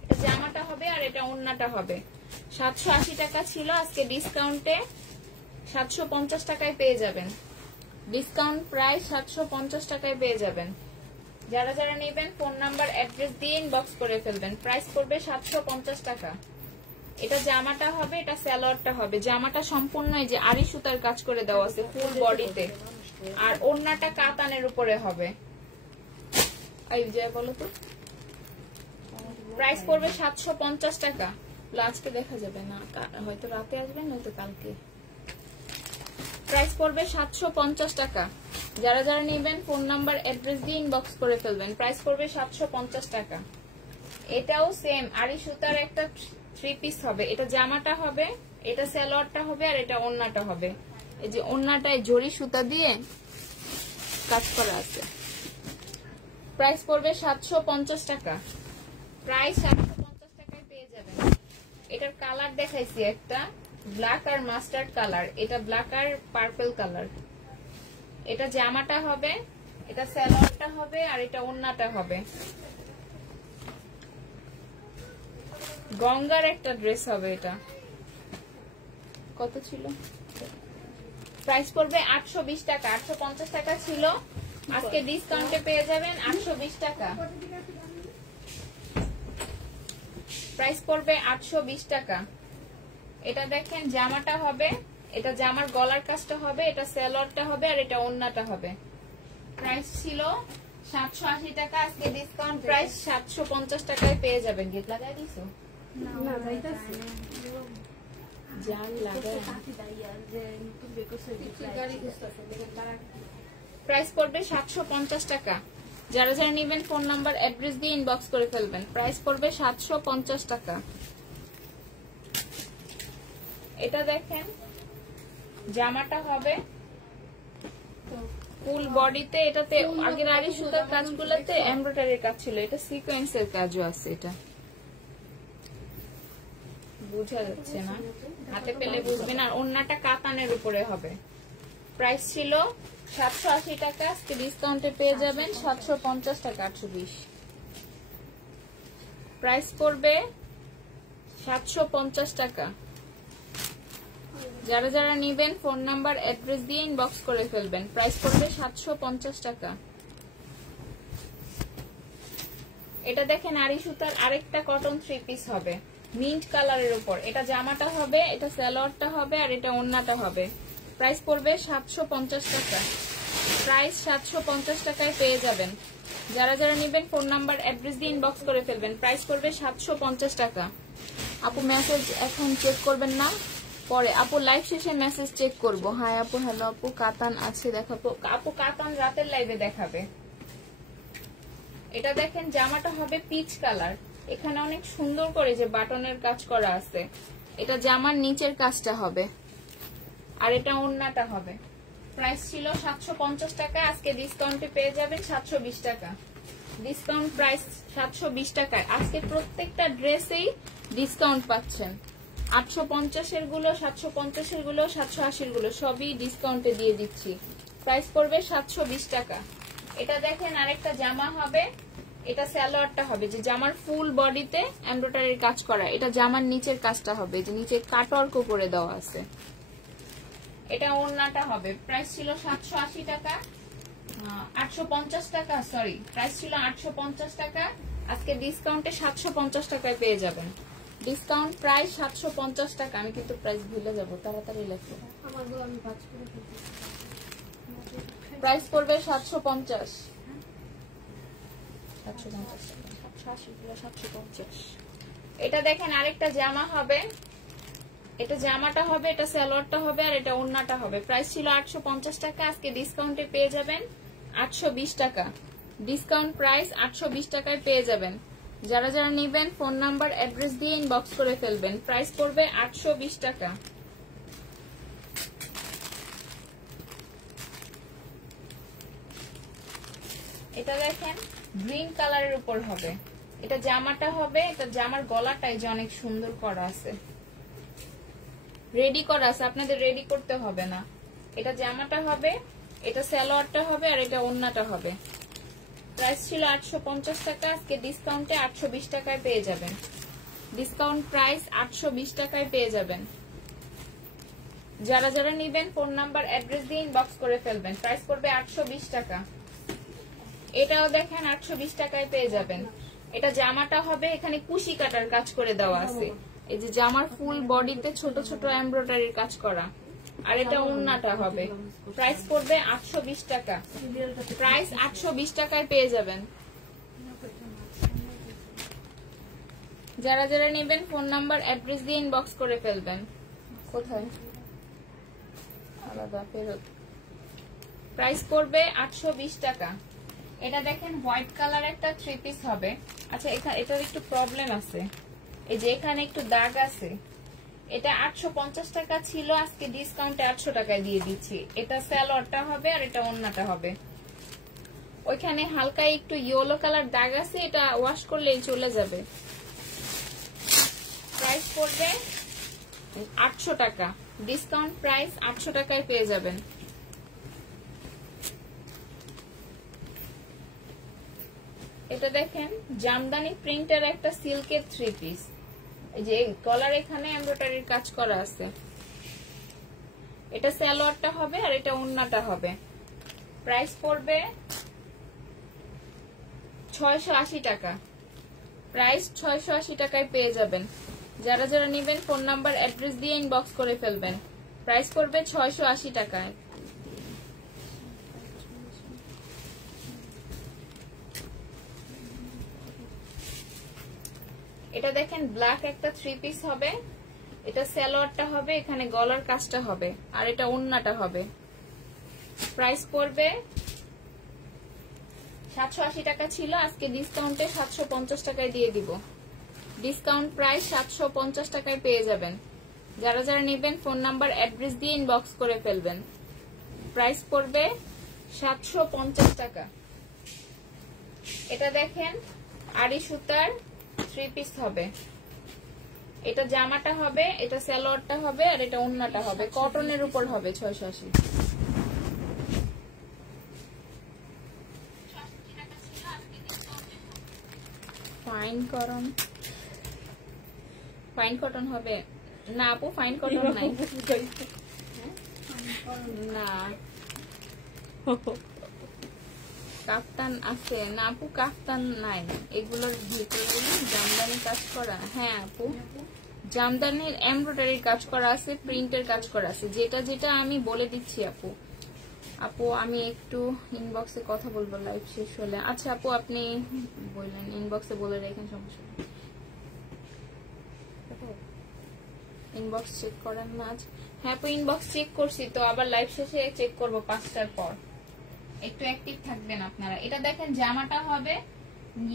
এটা জামাটা হবে আর এটা ওড়নাটা হবে। 780 টাকা ছিল, আজকে ডিসকাউন্টে 750 টাকায় পেয়ে যাবেন। ডিসকাউন্ট প্রাইস 750 টাকায় পেয়ে যাবেন। যারা যারা নেবেন ফোন নাম্বার অ্যাড্রেস দিয়ে ইনবক্স করে ফেলবেন। প্রাইস পড়বে 750 টাকা। এটা জামাটা হবে, এটা সালোয়ারটা হবে। জামাটা সম্পূর্ণ এই যে আড়ি সুতার কাজ করে দেওয়া আছে ফুল বডিতে, আর ওড়নাটা কাতানের উপরে হবে। এই যে বলো তো, প্রাইস পড়বে 750 টাকা। আজকে দেখা যাবে না, হয়তো রাতে আসবেন নয়তো কালকে। প্রাইস পড়বে 750 টাকা। যারা যারা নেবেন ফোন নাম্বার অ্যাড্রেস দিয়ে ইনবক্স করে ফেলবেন। প্রাইস পড়বে 750 টাকা। এটাও সেম আড়ি সুতার একটা 3 পিস হবে। এটা জামাটা হবে, এটা সালোয়ারটা হবে, আর এটা ওড়নাটা হবে। এই যে ওড়নাটায় জরি সুতা দিয়ে কাজ করা আছে। প্রাইস পড়বে 750 টাকা। প্রাইস 750 টাকায় পেয়ে যাবেন। এটার কালার দেখাইছি একটা ব্ল্যাক আর মাস্টার্ড কালার, এটা ব্ল্যাক আর পার্পল কালার। এটা জামাটা হবে, এটা সালোয়ারটা হবে, আর এটা ওড়নাটা হবে। গঙ্গার একটা ড্রেস হবে। এটা কত ছিল? প্রাইস পড়বে 820 টাকা। 850 টাকা ছিল, আজকে ডিসকাউন্টে পেয়ে যাবেন 820 টাকা। প্রাইস পড়বে 820 টাকা। এটা দেখেন জামাটা হবে, এটা জামার গলার কাজটা হবে, এটা সালোয়ারটা হবে, আর এটা ওড়নাটা হবে। প্রাইস ছিল 780 টাকা, আজকে ডিসকাউন্ট প্রাইস 750 টাকায় পেয়ে যাবেন। গেট লাগাই দিছো? না যাইতাছি। জাল লাগাই। প্রাইস পড়বে 750 টাকা। যারা যারা নেবেন ফোন নাম্বার অ্যাড্রেস দিয়ে ইনবক্স করে ফেলবেন। প্রাইস পড়বে 750 টাকা। এটা দেখেন জামাটা হবে ফুল বডিতে, এটাতে আগের আড়ি সুতার কাজগুলোতে এমব্রয়ডারির কাজ ছিল, এটা সিকোয়েন্সের কাজও আছে। এটা বুঝা যাচ্ছে না, হাতে পেলে বুঝবেন। আর ওড়নাটা কাতানের উপরে হবে। প্রাইস ছিল 780 টাকা, আজকে ডিসকাউন্টে পেয়ে যাবেন 750 টাকা। 820 প্রাইস পড়বে 750 টাকা। যারা যারা নিবেন ফোন নাম্বার অ্যাড্রেস দিয়ে ইনবক্স করে ফেলবেন। প্রাইস পড়বে 750 টাকা। এটা দেখেন আড়ি সুতার আরেকটা কটন 3 পিস হবে মিন্ট কালারের উপর। এটা জামাটা হবে, এটা সালোয়ারটা হবে, আর এটা ওড়নাটা হবে। প্রাইস পড়বে 750 টাকা। প্রাইস 750 টাকায় পেয়ে যাবেন। যারা যারা নিবেন ফোন নাম্বার অ্যাড্রেস দিয়ে ইনবক্স করে ফেলবেন। প্রাইস পড়বে 750 টাকা। আপু মেসেজ এখন চেক করবেন না, পরে আপু লাইভ শেষে মেসেজ চেক করব। হাই আপু, হ্যালো আপু, কাতান আছে দেখাবো। আপু কাতান রাতের লাইভে দেখাবে। এটা দেখেন জামাটা হবে পিচ কালার, এখানে অনেক সুন্দর করে যে বাটনের কাজ করা আছে। এটা জামার নিচের কাজটা হবে, আর এটা ওড়নাটা হবে। প্রাইস ছিল 750 টাকা, আজকে ডিসকাউন্টে পেয়ে যাবেন 720 টাকা। ডিসকাউন্ট প্রাইস 720 টাকায় আজকে প্রত্যেকটা ড্রেসেই ডিসকাউন্ট পাচ্ছেন। 850 এর গুলো, 750 এর গুলো, 780 এর গুলো সবই ডিসকাউন্টে দিয়ে দিচ্ছি। প্রাইস পড়বে 720 টাকা। এটা দেখেন আরেকটা জামা হবে, এটা সালোয়ারটা হবে, যে জামার ফুল বডিতে এমব্রয়ডারির কাজ করা। এটা জামার নিচের কাজটা হবে, যে নিচে কাটওয়ার্ক করে দেওয়া আছে। এটা ওড়নাটা হবে। প্রাইস ছিল 780 টাকা, 850 টাকা, সরি প্রাইস ছিল 850 টাকা, আজকে ডিসকাউন্টে 750 টাকায় পেয়ে যাবেন। ডিসকাউন্ট প্রাইস 750 টাকা। আমি কিন্তু প্রাইস ভুলে যাব, তাড়াতাড়ি লেখো। প্রাইস পড়বে 750। 750। এটা দেখেন আরেকটা জামা হবে, এটা জামাটা হবে, এটা সালোয়ারটা হবে, আর এটা ওড়নাটা হবে। প্রাইস ছিল 850 টাকা, আজকে ডিসকাউন্টে পেয়ে যাবেন 820 টাকা। ডিসকাউন্ট প্রাইস 820 টাকায় পেয়ে যাবেন। যারা যারা নেবেন ফোন নাম্বার অ্যাড্রেস দিয়ে ইনবক্স করে ফেলবেন। প্রাইস পড়বে 820 টাকা। এটা দেখেন গ্রিন কালারের উপর হবে, এটা জামাটা হবে, এটা জামার গলাটাই যে অনেক সুন্দর করা আছে, রেডি করা আছে, আপনাদের রেডি করতে হবে না। এটা জামাটা হবে, এটা সালোয়ারটা হবে, আর এটা ওড়নাটা হবে। প্রাইস ছিল 850 টাকা, আজকে ডিসকাউন্টে 820 টাকায় পেয়ে যাবেন। ডিসকাউন্ট প্রাইস 820 টাকায় পেয়ে যাবেন। যারা যারা নিবেন ফোন নাম্বার অ্যাড্রেস দিয়ে ইনবক্স করে ফেলবেন। প্রাইস পড়বে 820 টাকা। এটাও দেখেন 820 টাকায় পেয়ে যাবেন। এটা জামাটা হবে, এখানে কুশি কাটার কাজ করে দেওয়া আছে, এই যে জামার ফুল বডিতে ছোট ছোট এমব্রয়ডারির কাজ করা, আর এটা ওড়নাটা হবে। প্রাইস পড়বে 820 টাকা। প্রাইস 820 টাকায় পেয়ে যাবেন। যারা যারা নেবেন ফোন নাম্বার অ্যাড্রেস দিয়ে ইনবক্স করে ফেলবেন। কোথায় আলাদা ফেরত। প্রাইস পড়বে 820 টাকা। এটা দেখেন হোয়াইট কালার একটা থ্রি পিস হবে। আচ্ছা, এটার একটু প্রবলেম আছে, এই যে এখানে একটু দাগ আছে। এটা 850 টাকা ছিল, আজকে ডিসকাউন্টে 800 টাকায় দিয়ে দিচ্ছি। এটা সালোয়ারটা হবে, আর এটা ওড়নাটা হবে। ওইখানে হালকা একটু ইয়েলো কালার দাগ আছে, এটা ওয়াশ করলেই চলে যাবে। প্রাইস পড়বে 800 টাকা। ডিসকাউন্ট প্রাইস 800 টাকায় পেয়ে যাবেন। এটা দেখেন জামদানি প্রিন্টের একটা সিল্কের থ্রি পিস, এই যে গলার এখানে এমব্রয়ডারির কাজ করা আছে। এটা সালোয়ারটা হবে, আর এটা ওড়নাটা হবে। প্রাইস পড়বে 680 টাকা। প্রাইস 680 টাকায় পেয়ে যাবেন। যারা যারা নেবেন ফোন নাম্বার অ্যাড্রেস দিয়ে ইনবক্স করে ফেলবেন। প্রাইস পড়বে 680 টাকায়। এটা দেখেন ব্ল্যাক একটা থ্রি পিস হবে, এটা সালোয়ারটা হবে, এখানে গলার কাজটা হবে, আর এটা ওড়নাটা হবে। প্রাইস পড়বে 780 টাকা ছিল, আজকে ডিসকাউন্টে 750 টাকায় দিয়ে দিব। ডিসকাউন্ট প্রাইস 750 টাকায় পেয়ে যাবেন। যারা যারা নেবেন ফোন নাম্বার অ্যাড্রেস দিয়ে ইনবক্স করে ফেলবেন। প্রাইস পড়বে 750 টাকা। এটা দেখেন আড়ি সুতার থ্রি পিস হবে, এটা জামাটা হবে, এটা সালোয়ারটা হবে, আর এটা ওড়নাটা হবে। কটনের উপর হবে। 680। ফাইন কটন, ফাইন কটন হবে না আপু, ফাইন কটন নাই না। কাফতান আছে না আপু, কাফতান নাই। এগুলোর ভিতরে জামদানি কাজ করা। হ্যাঁ আপু, জামদানির এমব্রয়ডারির কাজ করা আছে, প্রিন্টের কাজ করা আছে। যেটা যেটা আমি বলে দিচ্ছি আপু। আপু আমি একটু ইনবক্সে কথা বলবো লাইভ শেষ হলে। আচ্ছা আপু আপনি বললেন ইনবক্সে বলে রেখেন, সমস্যা নেই। ইনবক্স চেক করেন না আজ? হ্যাঁ আপু ইনবক্স চেক করছি তো, আবার লাইভ শেষে চেক করবো 5টার পর। একটু অ্যাক্টিভ থাকবেন আপনারা। এটা দেখেন জামাটা হবে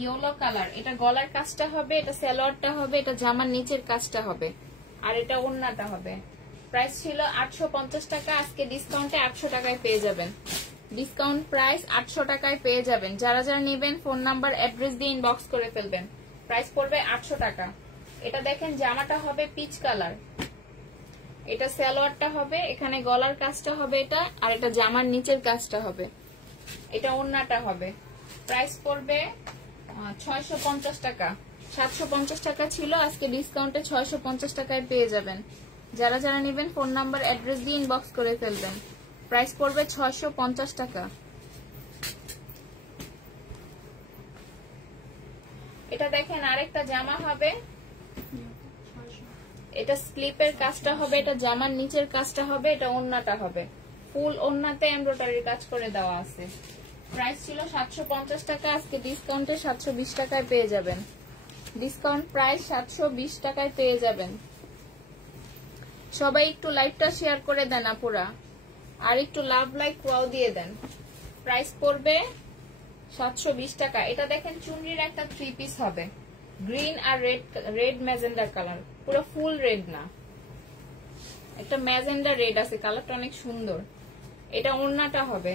ইয়েলো কালার, এটা গলার কাজটা হবে, এটা সালোয়ারটা হবে, এটা জামার নিচের কাজটা হবে, আর এটা ওড়নাটা হবে। প্রাইস ছিল 850 টাকা, আজকে ডিসকাউন্টে 800 টাকায় পেয়ে যাবেন। ডিসকাউন্ট প্রাইস 800 টাকায় পেয়ে যাবেন। যারা যারা নেবেন ফোন নাম্বার অ্যাড্রেস দিয়ে ইনবক্স করে ফেলবেন। প্রাইস পড়বে 800 টাকা। এটা দেখেন জামাটা হবে পিচ কালার, এটা সালোয়ারটা হবে, এখানে গলার কাজটা হবে এটা, আর এটা জামার নিচের কাজটা হবে, এটা ওড়নাটা হবে। প্রাইস পড়বে 650 টাকা। 750 টাকা ছিল, আজকে ডিসকাউন্টে 650 টাকায় পেয়ে যাবেন। যারা যারা নেবেন ফোন নাম্বার অ্যাড্রেস দিয়ে ইনবক্স করে ফেলবেন। প্রাইস পড়বে 650 টাকা। এটা দেখেন আরেকটা জামা হবে, এটা স্লিপের কাজটা হবে, এটা জামার নিচের কাজটা হবে, এটা ওড়নাটা হবে। ফুল ওড়নাতে এমব্রয়ডারির কাজ করে দেওয়া আছে। প্রাইস ছিল 750 টাকা, আজকে ডিসকাউন্টে 720 টাকায় পেয়ে যাবেন। ডিসকাউন্ট প্রাইস 720 টাকায় পেয়ে যাবেন। সবাই একটু লাইভটা শেয়ার করে দেন আপুরা, আর একটু লাভ লাইক ওয়াও দিয়ে দেন। প্রাইস পড়বে 720 টাকা। এটা দেখেন চুনরির একটা থ্রি পিস হবে, গ্রিন আর রেড ম্যাজেন্ডার কালার, পুরো ফুল রেড না, একটা ম্যাজেন্ডা রেড আছে, কালারটা অনেক সুন্দর। এটা ওড়নাটা হবে,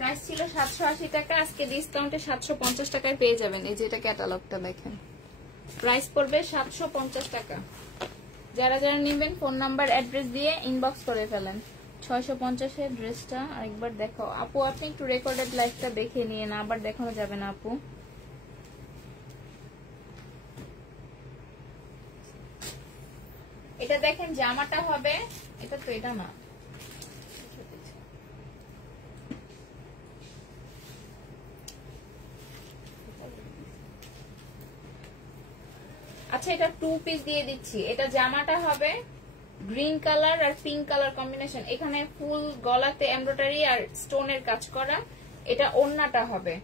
প্রাইস ছিল 780 টাকা, আজকে ডিসকাউন্টে 750 টাকায় পেয়ে যাবেন। এই যে এটা ক্যাটালগটা দেখেন, প্রাইস পড়বে 750 টাকা। যারা যারা নেবেন ফোন নাম্বার অ্যাড্রেস দিয়ে ইনবক্স করে ফেলেন। 650 এর ড্রেসটা আরেকবার দেখাও আপু, আপনি একটু রেকর্ডেড লাইভটা দেখে নিয়ে না, আবার দেখানো যাবে না আপু। এটা দেখেন জামাটা হবে, এটা তো এটা না, আচ্ছা এটা 2 পিস দিয়ে দিচ্ছি। এটা জামাটা হবে গ্রিন কালার আর পিঙ্ক কালার কম্বিনেশন, এখানে ফুল গলাতে এমব্রয়ডারি আর স্টোনের কাজ করা। এটা ওড়নাটা হবে।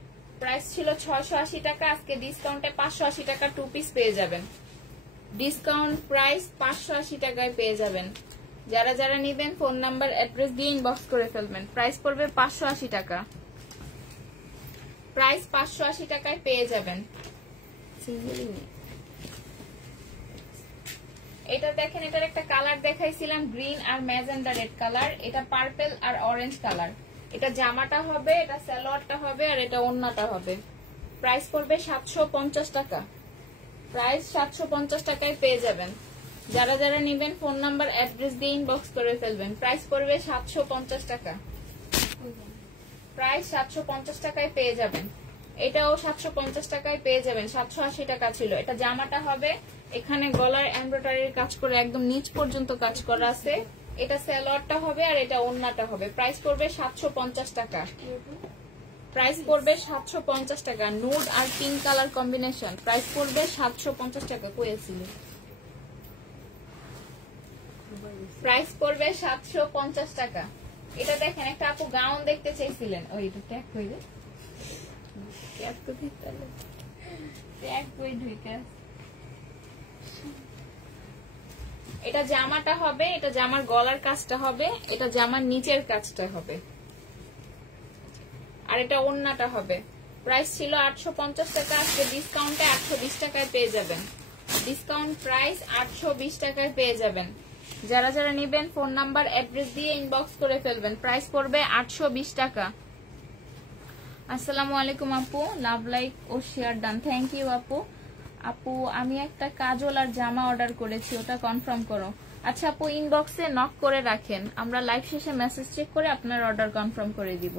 প্রাইস ছিল 680 টাকা, আজকে ডিসকাউন্টে 580 টাকা 2 পিস পেয়ে যাবেন। ডিসকাউন্ট প্রাইস 580 টাকায় পেয়ে যাবেন। যারা যারা নেবেন ফোন নাম্বার অ্যাড্রেস দিয়ে ইনবক্স করে ফেলবেন। প্রাইস পড়বে 580 টাকা, প্রাইস 580 টাকায় পেয়ে যাবেন। এটা দেখেন, এটার একটা কালার দেখাইছিলাম গ্রিন আর ম্যাজেন্ডা রেড কালার, এটা পার্পল আর অরেঞ্জ কালার। এটা জামাটা হবে, এটা সালোয়ারটা হবে আর এটা ওড়নাটা হবে। প্রাইস পড়বে 750 টাকা, প্রাইস 750 টাকায় পেয়ে যাবেন। যারা যারা নেবেন ফোন নাম্বার অ্যাড্রেস দিয়ে ইনবক্স করে ফেলবেন। প্রাইস পড়বে 750 টাকা, প্রাইস 750 টাকায় পেয়ে যাবেন। এটাও 750 টাকায় পেয়ে যাবেন, 780 টাকা ছিল। এটা জামাটা হবে, এখানে গলার এমব্রয়ডারির কাজ করে একদম নিচ পর্যন্ত কাজ করা আছে। এটা সালোয়ারটা হবে আর এটা ওড়নাটা হবে। প্রাইস পড়বে 750 টাকা, প্রাইস পড়বে 750 টাকা। নুড আর পিঙ্ক কালার কম্বিনেশন, প্রাইস পড়বে 750 টাকা। কইছিল প্রাইস পড়বে 750 টাকা। এটা দেখেন, একটা আপু গাউন দেখতে চাইছিলেন, ওই এটা ট্যাগ কইরে ট্যাগ তো দিতে ট্যাগ কই ঢুকে। এটা জামাটা হবে, এটা জামার গলার কাজটা হবে, এটা জামার নিচের কাজটা হবে আর এটা ওড়নাটা হবে। প্রাইস ছিল 850 টাকা, আজকে ডিসকাউন্টে 820 টাকায় পেয়ে যাবেন। ডিসকাউন্ট প্রাইস 820 টাকায় পেয়ে যাবেন। যারা যারা নেবেন ফোন নাম্বার অ্যাড্রেস দিয়ে ইনবক্স করে ফেলবেন। প্রাইস পড়বে 820 টাকা। আসসালামু আলাইকুম আপু, লাভ লাইক ও শেয়ার ডান, থ্যাংক ইউ আপু। আপু আমি একটা কাজল আর জামা অর্ডার করেছি, ওটা কনফার্ম করো। আচ্ছা আপু, ইনবক্সে নক করে রাখেন, আমরা লাইভ শেষে মেসেজ চেক করে আপনার অর্ডার কনফার্ম করে দিব।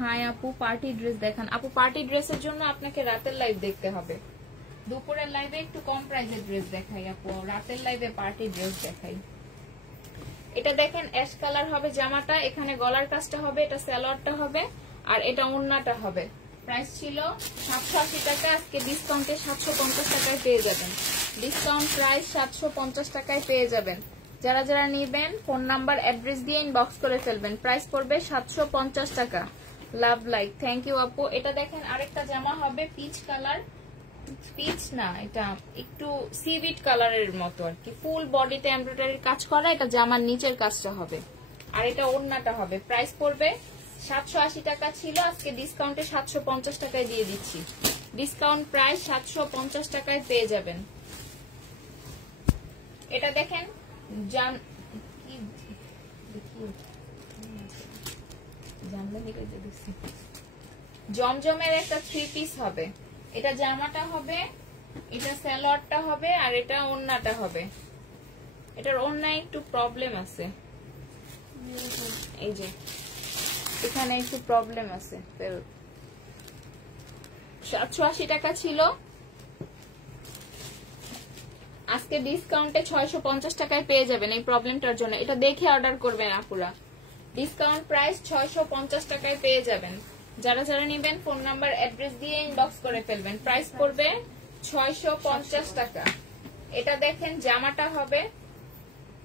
হাই আপু, পার্টি ড্রেস দেখান। আপু পার্টি ড্রেসের জন্য আপনাকে রাতের লাইভ দেখতে হবে, দুপুরের লাইভে একটু কম প্রাইসের ড্রেস দেখাই আপু, রাতের লাইভে পার্টি ড্রেস দেখাই। এটা দেখেন অ্যাশ কালার হবে জামাটা, এখানে গলার কাজটা হবে, এটা সালোয়ারটা হবে আর এটা ওড়নাটা হবে। প্রাইস ছিল 780 টাকা, আজকে ডিসকাউন্টে 750 টাকায় পেয়ে যাবেন। ডিসকাউন্ট প্রাইস 750 টাকায় পেয়ে যাবেন। যারা যারা নেবেন ফোন নাম্বার অ্যাড্রেস দিয়ে ইনবক্স করে ফেলবেন। প্রাইস পড়বে 750 টাকা। লাভ লাইক, থ্যাংক ইউ আপু। এটা দেখেন আরেকটা জামা হবে পিচ কালার, পিচ না এটা একটু সিভিট কালারের মতো আর কি, ফুল বডিতে এমব্রয়ডারির কাজ করা। এটা জামার নিচের কাজটা হবে আর এটা ওড়নাটা হবে। প্রাইস পড়বে 780 টাকা ছিল, আজকে ডিসকাউন্টে 750 টাকায় দিয়ে দিচ্ছি। ডিসকাউন্ট প্রাইস 750 টাকায় পেয়ে যাবেন। এটা দেখেন জমজমের একটা 3 পিস হবে। এটা জামাটা হবে, এটা সালোয়ারটা হবে আর এটা ওড়নাটা হবে। এটার ওড়নায় একটু প্রবলেম আছে, এই যে এখানে একটু প্রবলেম আছে। 780 টাকা ছিল, আজকে ডিসকাউন্টে 650 টাকায় পেয়ে যাবেন এই প্রবলেমটার জন্য। এটা দেখে অর্ডার করবেন আপুরা। ডিসকাউন্ট প্রাইস 650 টাকায় পেয়ে যাবেন। যারা যারা নেবেন ফোন নাম্বার অ্যাড্রেস দিয়ে ইনবক্স করে ফেলবেন। প্রাইস পড়বে 650 টাকা। এটা দেখেন জামাটা হবে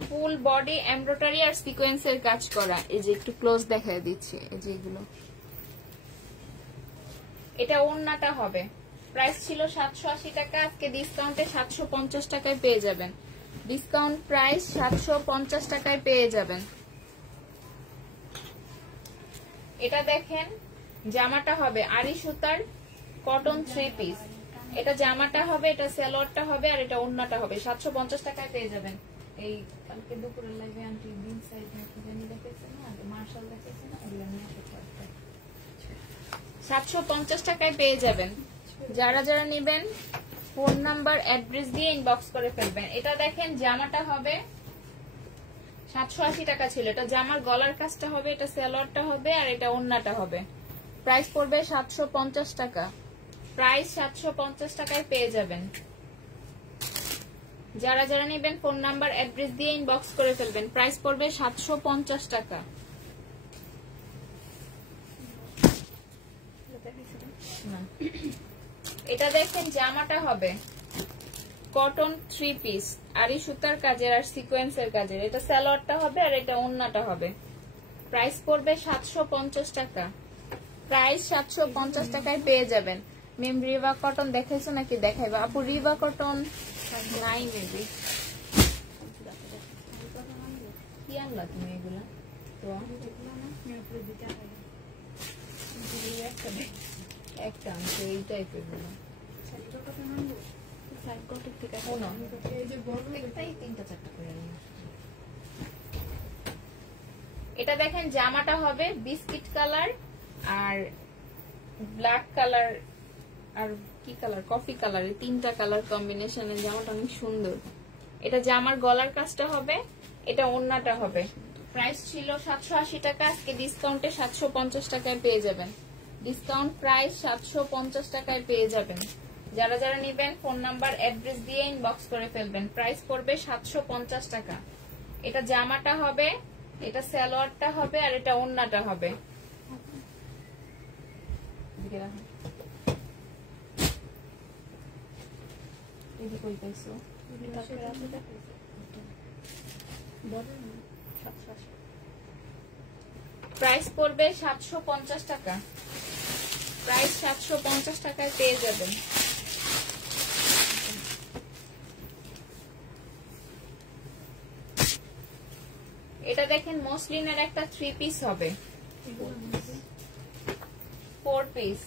ফুল বডি এমব্রয়ডারি আর সিকোয়েন্সের কাজ করা। এই যে একটু ক্লোজ দেখায় দিচ্ছি, এই যে এগুলো। এটা ওড়নাটা হবে। প্রাইস ছিল 780 টাকা, আজকে ডিসকাউন্টে 750 টাকায় পেয়ে যাবেন। ডিসকাউন্ট প্রাইস 750 টাকায় পেয়ে যাবেন। এটা দেখেন জামাটা হবে আড়ি সুতার কটন 3 পিস। এটা জামাটা হবে, এটা সালোয়ারটা হবে আর এটা ওড়নাটা হবে। 750 টাকায় পেয়ে যাবেন। এই কালকে দুপুরের লাইভে আন্টি বিন সাইড নাকি জানি দেখেছে না, মার্শাল দেখেছে না, ওগুলো নিয়ে আসতে 750 টাকায় পেয়ে যাবেন। যারা যারা নেবেন ফোন নাম্বার অ্যাড্রেস দিয়ে ইনবক্স করে ফেলবেন। এটা দেখেন জামাটা হবে 780 টাকা ছিল, এটা জামার গলার কাজটা হবে, এটা সালোয়ারটা হবে, আর এটা ওড়নাটা হবে। প্রাইস পড়বে 750 টাকা। প্রাইস 750 টাকায় পেয়ে যাবেন। যারা যারা নেবেন ফোন নাম্বার অ্যাড্রেস দিয়ে ইনবক্স করে ফেলবেন। প্রাইস পড়বে 750 টাকা। এটা দেখেন জামাটা হবে কটন 3 পিস আরি সুতার কাজের আর সিকোয়েন্সের কাজের, এটা সালোয়ারটা হবে আর এটা ওড়নাটা হবে। প্রাইস পড়বে 750 টাকা। প্রাইস 750 টাকায় পেয়ে যাবেন। মেম রিবা কটন দেখাইছো নাকি? দেখাইবা আপু। রিবা কটন নাই মেবি। কি আনলা তুমি এগুলা? তো একটা আনছে এই টাইপের গুলো। এটা দেখেন জামাটা হবে বিস্কিট কালার আর ব্ল্যাক কালার আর কি কালার, কফি কালার, এই তিনটা কালার কম্বিনেশনের জামাটা অনেক সুন্দর। এটা জামার গলার কাজটা হবে, এটা ওড়নাটা হবে। প্রাইস ছিল 780 টাকা, আজকে ডিসকাউন্টে 750 টাকায় পেয়ে যাবেন। ডিসকাউন্ট প্রাইস 750 টাকায় পেয়ে যাবেন। যারা যারা নেবেন ফোন নাম্বার অ্যাড্রেস দিয়ে ইনবক্স করে ফেলবেন। প্রাইস পড়বে 750 টাকা। এটা জামাটা হবে, এটা সালোয়ারটা হবে, আর এটা ওড়নাটা হবে। প্রাইস পড়বে 750 টাকা। প্রাইস 750 টাকায় পেয়ে যাবেন। এটা দেখেন মসলিনের একটা 3 পিস হবে, 4 পিস।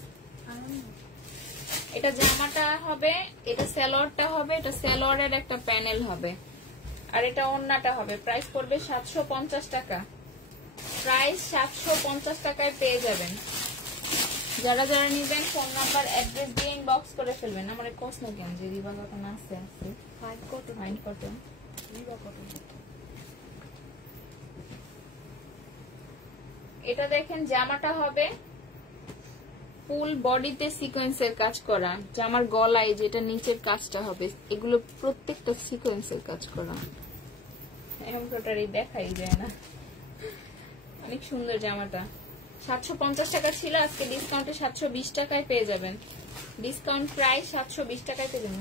এটা জামাটা হবে, এটা সালোয়ারটা হবে, এটা সালোয়ারের একটা প্যানেল হবে, আর এটা ওড়নাটা হবে। প্রাইস পড়বে 750 টাকা। প্রাইস 750 টাকায় পেয়ে যাবেন। যারা যারা নেবেন ফোন নাম্বার অ্যাড্রেস দিয়ে ইনবক্স করে ফেলবেন। আমার কসমো কেন যে রিবা কটন আছে ফাইন কটন রিবা কটন। এটা দেখেন জামাটা হবে ফুল বডিতে সিকোয়েন্সের কাজ করা, জামার গলায় যেটা নিচের কাজটা হবে এগুলো প্রত্যেকটা সিকোয়েন্সের কাজ করা। এমব্রয়ডারি দেখাই যায় না, অনেক সুন্দর জামাটা। 750 টাকা ছিল, আজকে ডিসকাউন্টে 720 টাকায় পেয়ে যাবেন। ডিসকাউন্ট প্রাইস 720 টাকায় পেয়ে যাবেন।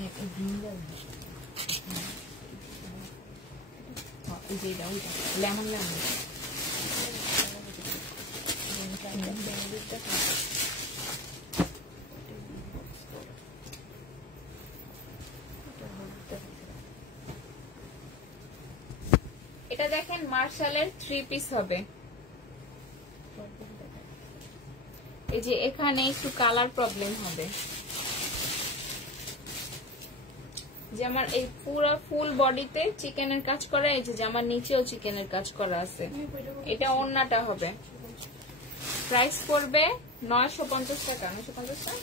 লেমন লেমন এটা দেখেন মার্শালের 3 পিস হবে। এই যে এখানে একটু কালার প্রবলেম হবে, জামার এই পুরো ফুল বডিতে চিকেনের কাজ করা, এই যে জামার নিচেও চিকেনের কাজ করা আছে। এটা ওড়নাটা হবে। প্রাইস পড়বে 950 টাকা। 950 টাকা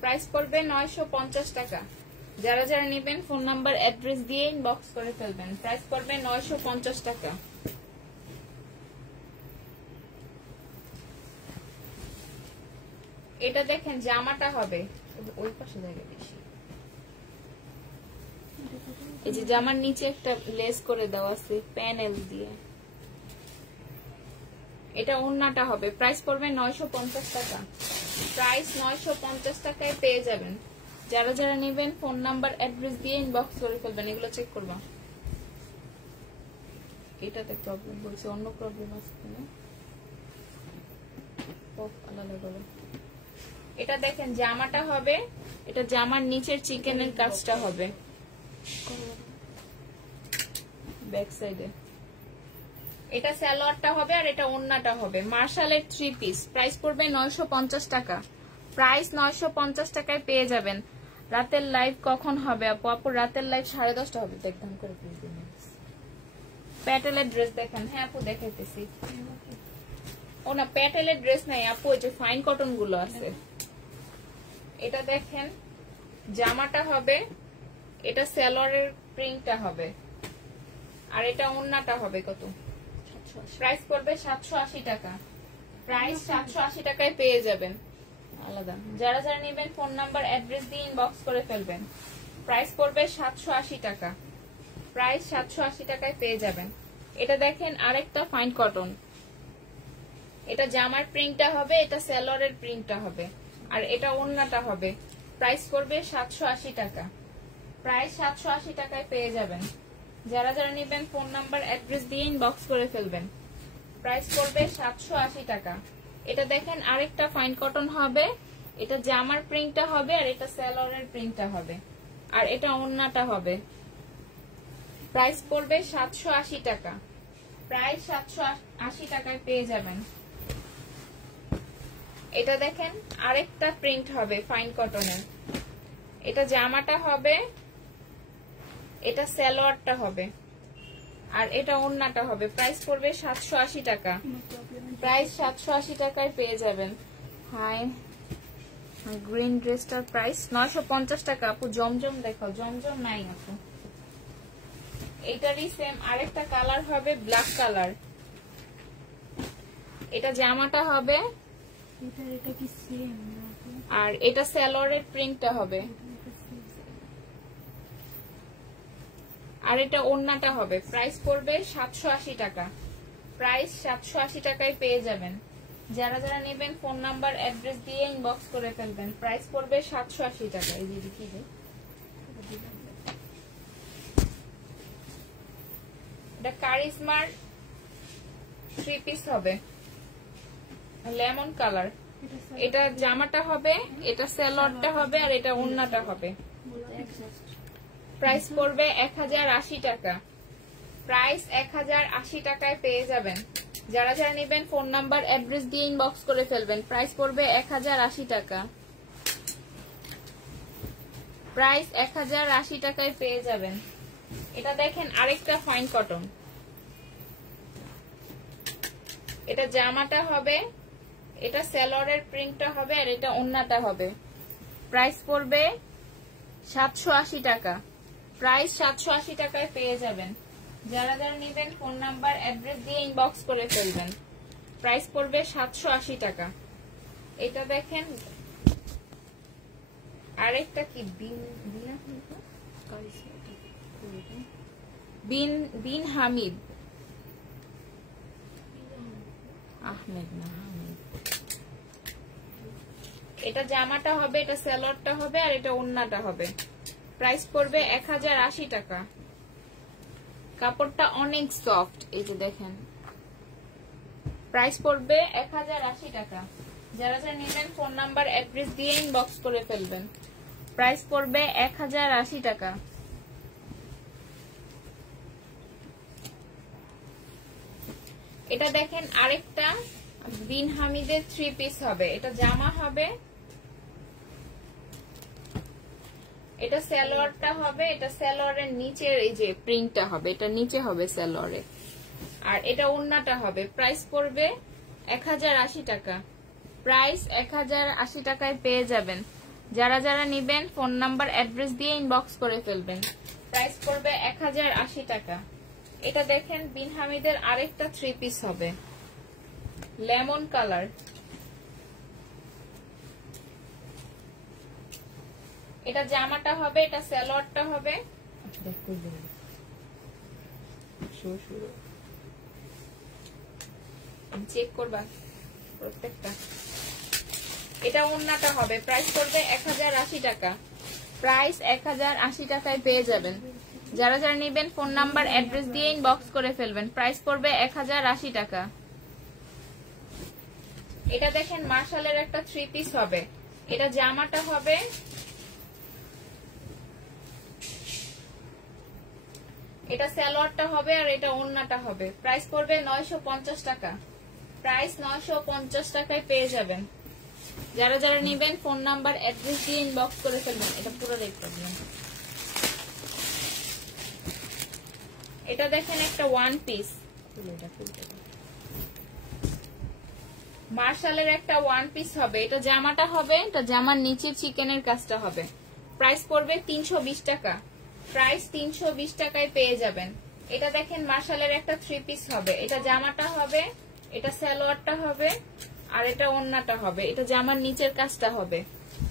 প্রাইস পড়বে 950 টাকা। যারা যারা নেবেন ফোন নাম্বার অ্যাড্রেস দিয়ে ইনবক্স করে ফেলবেন। প্রাইস পড়বে 950 টাকা। এটা দেখেন জামাটা হবে ওই পাশে জায়গা বেশি, এই যে জামার নিচে একটা লেস করে দেওয়া আছে প্যানেল দিয়ে। এটা ওড়নাটা হবে। প্রাইস পড়বে 950 টাকা। প্রাইস 950 টাকায় পেয়ে যাবেন। যারা যারা নেবেন ফোন নাম্বার অ্যাড্রেস দিয়ে ইনবক্স করে ফেলবেন। এগুলো চেক করবা, এটাতে প্রবলেম বলছে, অন্য প্রবলেম আছে না। এটা দেখেন জামাটা হবে, এটা জামার নিচের চিকেনের কাজটা হবে ব্যাক সাইডে। এটা সালোয়ারটা হবে আর এটা ওড়নাটা হবে। মার্শালের 3 পিস। প্রাইস পড়বে 950 টাকা। প্রাইস 950 টাকায় পেয়ে যাবেন। রাতের লাইভ কখন হবে আপু? আপু রাতের লাইভ 10:30 হবে। দেখলাম করে প্যাটেলের ড্রেস দেখেন। হ্যাঁ আপু দেখাইতেছি। ও না প্যাটেলের ড্রেস নাই আপু, এই যে ফাইন কটন গুলো আছে। এটা দেখেন জামাটা হবে, এটা সালোয়ারের প্রিন্টটা হবে, আর এটা ওন্নাটা হবে কত, প্রাইস পড়বে 780 টাকা। প্রাইস 780 টাকায় পেয়ে যাবেন আলাদা। যারা যারা নেবেন ফোন নাম্বার অ্যাড্রেস দিয়ে ইনবক্স করে ফেলবেন। প্রাইস পড়বে 780 টাকা। প্রাইস 780 টাকায় পেয়ে যাবেন। এটা দেখেন আরেকটা ফাইন কটন, এটা জামার প্রিন্টটা হবে, এটা সালোয়ারের প্রিন্টটা হবে, আর এটা ওন্নাটা হবে। প্রাইস পড়বে 780 টাকা। প্রাইস 780 টাকায় পেয়ে যাবেন। যারা যারা নেবেন ফোন নাম্বার অ্যাড্রেস দিয়ে ইনবক্স করে ফেলবেন। প্রাইস পড়বে 780 টাকা। এটা দেখেন আরেকটা ফাইন কটন হবে, এটা জামার প্রিন্টটা হবে, আর এটা সালোয়ারের প্রিন্টটা হবে, আর এটা ওন্নাটা হবে। প্রাইস পড়বে 780 টাকা। প্রাইস 780 টাকায় পেয়ে যাবেন। এটা দেখেন আরেকটা প্রিন্ট হবে ফাইন কটনের, এটা জামাটা হবে, এটা সালোয়ারটা হবে, আর এটা ওন্নাটা হবে। প্রাইস পড়বে 780 টাকা। প্রাইস 780 টাকায় পেয়ে যাবেন। হাই গ্রিন ড্রেসটার প্রাইস 950 টাকা। আপু জমজম দেখো, জমজম নাই আপু। এটারই সেম আরেকটা কালার হবে ব্ল্যাক কালার, এটা জামাটা হবে, এটা কি সেম, আর এটা সালোয়ারের প্রিন্টটা হবে, আর এটা ওন্নাটা হবে। প্রাইস পড়বে 780 টাকা। প্রাইস 780 টাকায় পেয়ে যাবেন। যারা যারা নেবেন ফোন নাম্বার অ্যাড্রেস দিয়ে ইনবক্স করে ফেলবেন। প্রাইস পড়বে 780 টাকা। এই যে দেখি এটা কারিজমার 3 পিস হবে লেমন কালার, এটা জামাটা হবে, এটা সালোয়ারটা হবে, আর এটা ওন্নাটা হবে। প্রাইস পড়বে 1080 টাকা। প্রাইস 1080 টাকায় পেয়ে যাবেন। যারা যারা নেবেন ফোন নাম্বার অ্যাড্রেস দিয়ে ইনবক্স করে ফেলবেন। প্রাইস পড়বে 1080 টাকা। প্রাইস 1080 টাকায় পেয়ে যাবেন। এটা দেখেন আরেকটা ফাইন কটন, এটা জামাটা হবে, এটা সালোয়ারের প্রিন্টটা হবে, আর এটা ওন্নাটা হবে। প্রাইস পড়বে 780 টাকা। প্রাইস 780 টাকায় পেয়ে যাবেন। যারা যারা নেবেন ফোন নাম্বার অ্যাড্রেস দিয়ে ইনবক্স করে ফেলবেন। প্রাইস পড়বে 780 টাকা। এটা দেখেন আরেকটা কি বিন হামিদ আহমেদ না হামিদ। এটা জামাটা হবে, এটা সালোয়ারটা হবে, আর এটা ওন্নাটা হবে। প্রাইস পড়বে 1080 টাকা। কাপড়টা অনেক সফট, এই যে দেখেন। প্রাইস পড়বে 1080 টাকা। যারা যারা নেবেন ফোন নাম্বার অ্যাড্রেস দিয়ে ইনবক্স করে ফেলবেন। প্রাইস পড়বে 1080 টাকা। এটা দেখেন আরেকটা বিন হামিদের 3 পিস হবে, এটা জামা হবে, এটা সালোয়ারটা হবে, এটা সালোয়ারের নিচের এই যে প্রিন্টটা হবে, এটা নিচে হবে সালোয়ারে, আর এটা ওন্নাটা হবে। প্রাইস পড়বে 1080 টাকা। প্রাইস 1080 টাকায় পেয়ে যাবেন। যারা যারা নেবেন ফোন নাম্বার অ্যাড্রেস দিয়ে ইনবক্স করে ফেলবেন। প্রাইস পড়বে 1080 টাকা। এটা দেখেন বিন হামিদের আরেকটা 3 পিস হবে লেমন কালার, এটা জামাটা হবে, এটা সালোয়ারটা হবে, চেক করবা প্রত্যেকটা। এটা ওন্নাটা হবে। প্রাইস পড়বে 1080 টাকা। প্রাইস 1080 টাকায় পেয়ে যাবেন। যারা যারা নেবেন ফোন নাম্বার অ্যাড্রেস দিয়ে ইনবক্স করে ফেলবেন। প্রাইস পড়বে 1080 টাকা। এটা দেখেন মার্শালের একটা 3 পিস হবে, এটা জামাটা হবে, এটা সালোয়ারটা হবে, আর এটা ওন্নাটা হবে। প্রাইস পড়বে 950 টাকা। প্রাইস 950 টাকায় পেয়ে যাবেন। যারা যারা নেবেন ফোন নাম্বার অ্যাড্রেস দিয়ে ইনবক্স করে ফেলবেন। এটা পুরো দেখতে দিন। এটা দেখেন একটা 1 পিস, মার্শালের একটা ওয়ান পিস হবে, এটা জামাটা হবে, এটা জামার নিচে চিকেনের কাজটা হবে। প্রাইস পড়বে 320 টাকা, প্রাইস 320 টাকায় পেয়ে যাবেন। এটা দেখেন মার্শালের একটা থ্রি পিস হবে, এটা জামাটা হবে, এটা সালোয়ারটা হবে, আর এটা ওড়নাটা হবে, এটা জামার নিচের কাজটা হবে।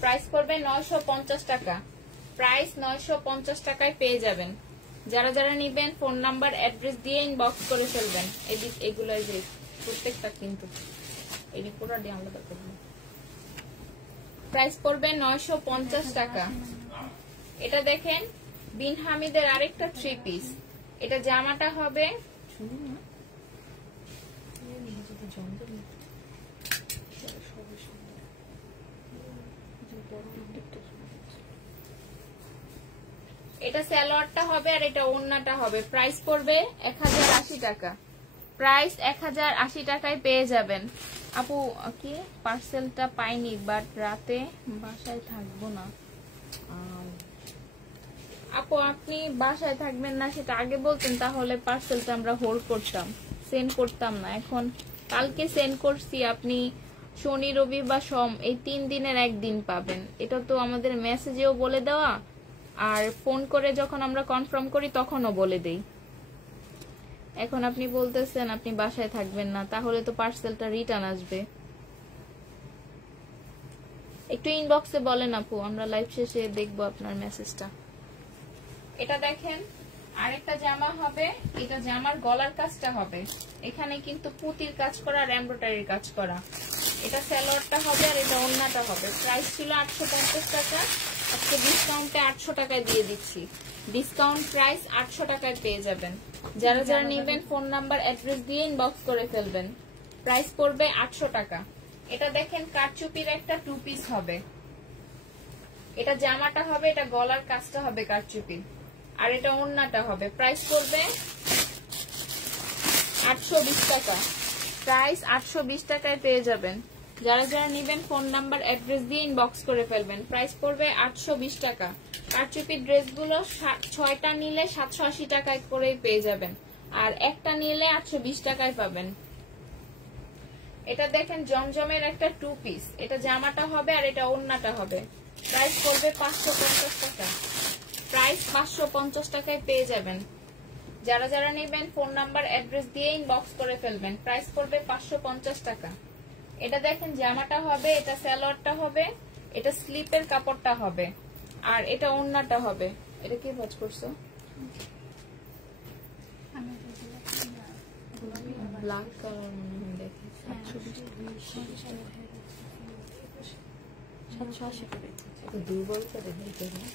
প্রাইস পড়বে 950 টাকা, প্রাইস 950 টাকায় পেয়ে যাবেন। যারা যারা নিবেন ফোন নাম্বার অ্যাড্রেস দিয়ে ইনবক্স করে ফেলবেন। এগুলো যে প্রত্যেকটা কিন্তু এই পুরো দিয়ে আমরা করব। প্রাইস পড়বে 950 টাকা। এটা দেখেন বিন হামিদের আরেকটা থ্রি পিস, এটা জামাটা হবে, এটা সালোয়ারটা হবে, আর এটা ওড়নাটা হবে। প্রাইস পড়বে 1080 টাকা, প্রাইস 1080 টাকায় পেয়ে যাবেন। আপু কি পার্সেলটা পাইনি, বাট রাতে বাসায় থাকবো না। আপু আপনি বাসায় থাকবেন না সেটা আগে বলতেন, তাহলে পার্সেলটা আমরা হোল্ড করতাম, সেন্ড করতাম না। এখন কালকে সেন্ড করছি, আপনি শনি রবি বা সোম এই 3 দিনের একদিন পাবেন। এটা তো আমাদের মেসেজেও বলে দেওয়া, আর ফোন করে যখন আমরা কনফার্ম করি তখনও বলে দেই। এখন আপনি বলতেছেন আপনি বাসায় থাকবেন না, তাহলে তো পার্সেলটা রিটার্ন আসবে। একটু ইনবক্সে বলেন আপু, আমরা লাইভ শেষে দেখবো আপনার মেসেজটা। এটা দেখেন আরেকটা জামা হবে, এটা জামার গলার কাজটা হবে, এখানে কিন্তু পুতির কাজ করা আর এমব্রয়ডারির কাজ করা। এটা সালোয়ারটা হবে, আর এটা ওড়নাটা হবে। প্রাইস ছিল 850 টাকা, আজকে ডিসকাউন্টে 800 টাকায় দিয়ে দিচ্ছি। ডিসকাউন্ট প্রাইস 800 টাকায় পেয়ে যাবেন। যারা যারা নেবেন ফোন নাম্বার অ্যাড্রেস দিয়ে ইনবক্স করে ফেলবেন। প্রাইস পড়বে 800 টাকা। এটা দেখেন কারচুপির একটা টু পিস হবে, এটা জামাটা হবে, এটা গলার কাজটা হবে কারচুপি, আর এটা ওড়নাটা হবে। প্রাইস পড়বে 820 টাকা, প্রাইস 820 টাকায় পেয়ে যাবেন। যারা যারা নেবেন ফোন নাম্বার অ্যাড্রেস দিয়ে ইনবক্স করে ফেলবেন। প্রাইস পড়বে 820 টাকা। কারচুপির ড্রেসগুলো 6টা নিলে 780 টাকায় করেই পেয়ে যাবেন, আর একটা নিলে 820 টাকায় পাবেন। এটা দেখেন জমজমের একটা টু পিস, এটা জামাটা হবে, আর এটা ওড়নাটা হবে। প্রাইস পড়বে 550 টাকা, প্রাইস 550 টাকায় পেয়ে যাবেন। যারা যারা নেবেন ফোন নাম্বার অ্যাড্রেস দিয়ে ইনবক্স করে ফেলবেন। প্রাইস পড়বে 550 টাকা। এটা দেখেন জামাটা হবে, এটা সালোয়ারটা হবে, এটা স্লিপের কাপড়টা হবে, আর এটা ওড়নাটা হবে। এটা কি ওয়াচ করছো? ব্ল্যাক কালার মনে হয়, দেখি 780 করে। এটা দুর্বল করে দিতে হবে।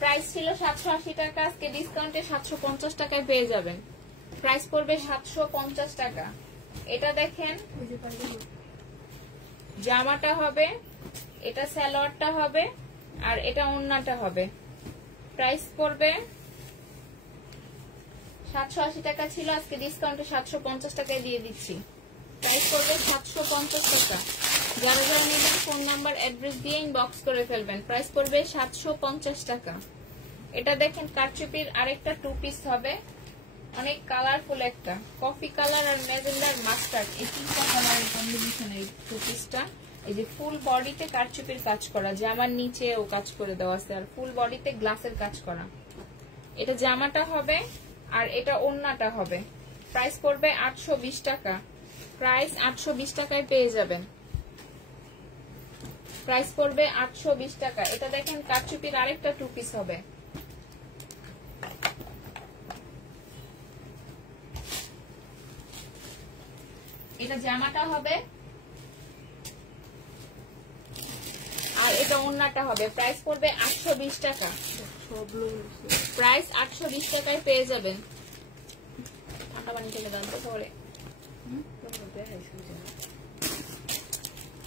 প্রাইস ছিল 780 টাকা, আজকে ডিসকাউন্টে 750 টাকায় পেয়ে যাবেন। প্রাইস পড়বে 750 টাকা। এটা দেখেন জামাটা হবে, এটা সালোয়ারটা হবে, আর এটা ওড়নাটা হবে। প্রাইস পড়বে 780 টাকা ছিল, আজকে ডিসকাউন্টে 750 টাকায় দিয়ে দিচ্ছি। প্রাইস পড়বে 750 টাকা। যারা যারা নেবেন ফোন নাম্বার অ্যাড্রেস দিয়ে ইনবক্স করে ফেলবেন। প্রাইস পড়বে 750 টাকা। এটা দেখেন কারচুপির আরেকটা টু পিস হবে, অনেক কালারফুল একটা কফি কালার আর ম্যাজেন্ডার মাস্টার্ড, এই তিনটা কালারের কম্বিনেশন এই টু পিসটা। এই যে ফুল বডিতে কারচুপির কাজ করা, জামার নিচে ও কাজ করে দেওয়া আছে, আর ফুল বডিতে গ্লাসের কাজ করা। এটা জামাটা হবে, আর এটা ওড়নাটা হবে। প্রাইস পড়বে 820 টাকা, প্রাইস 820 টাকায় পেয়ে যাবেন। প্রাইস পড়বে 820 টাকা। এটা দেখেন কারচুপির আরেকটা টু পিস হবে, এটা জামাটা হবে, আর এটা ওড়নাটা হবে। প্রাইস পড়বে 820 টাকা, প্রাইস 820 টাকায় পেয়ে যাবেন। ঠান্ডা পানি চলে যান তো পরে।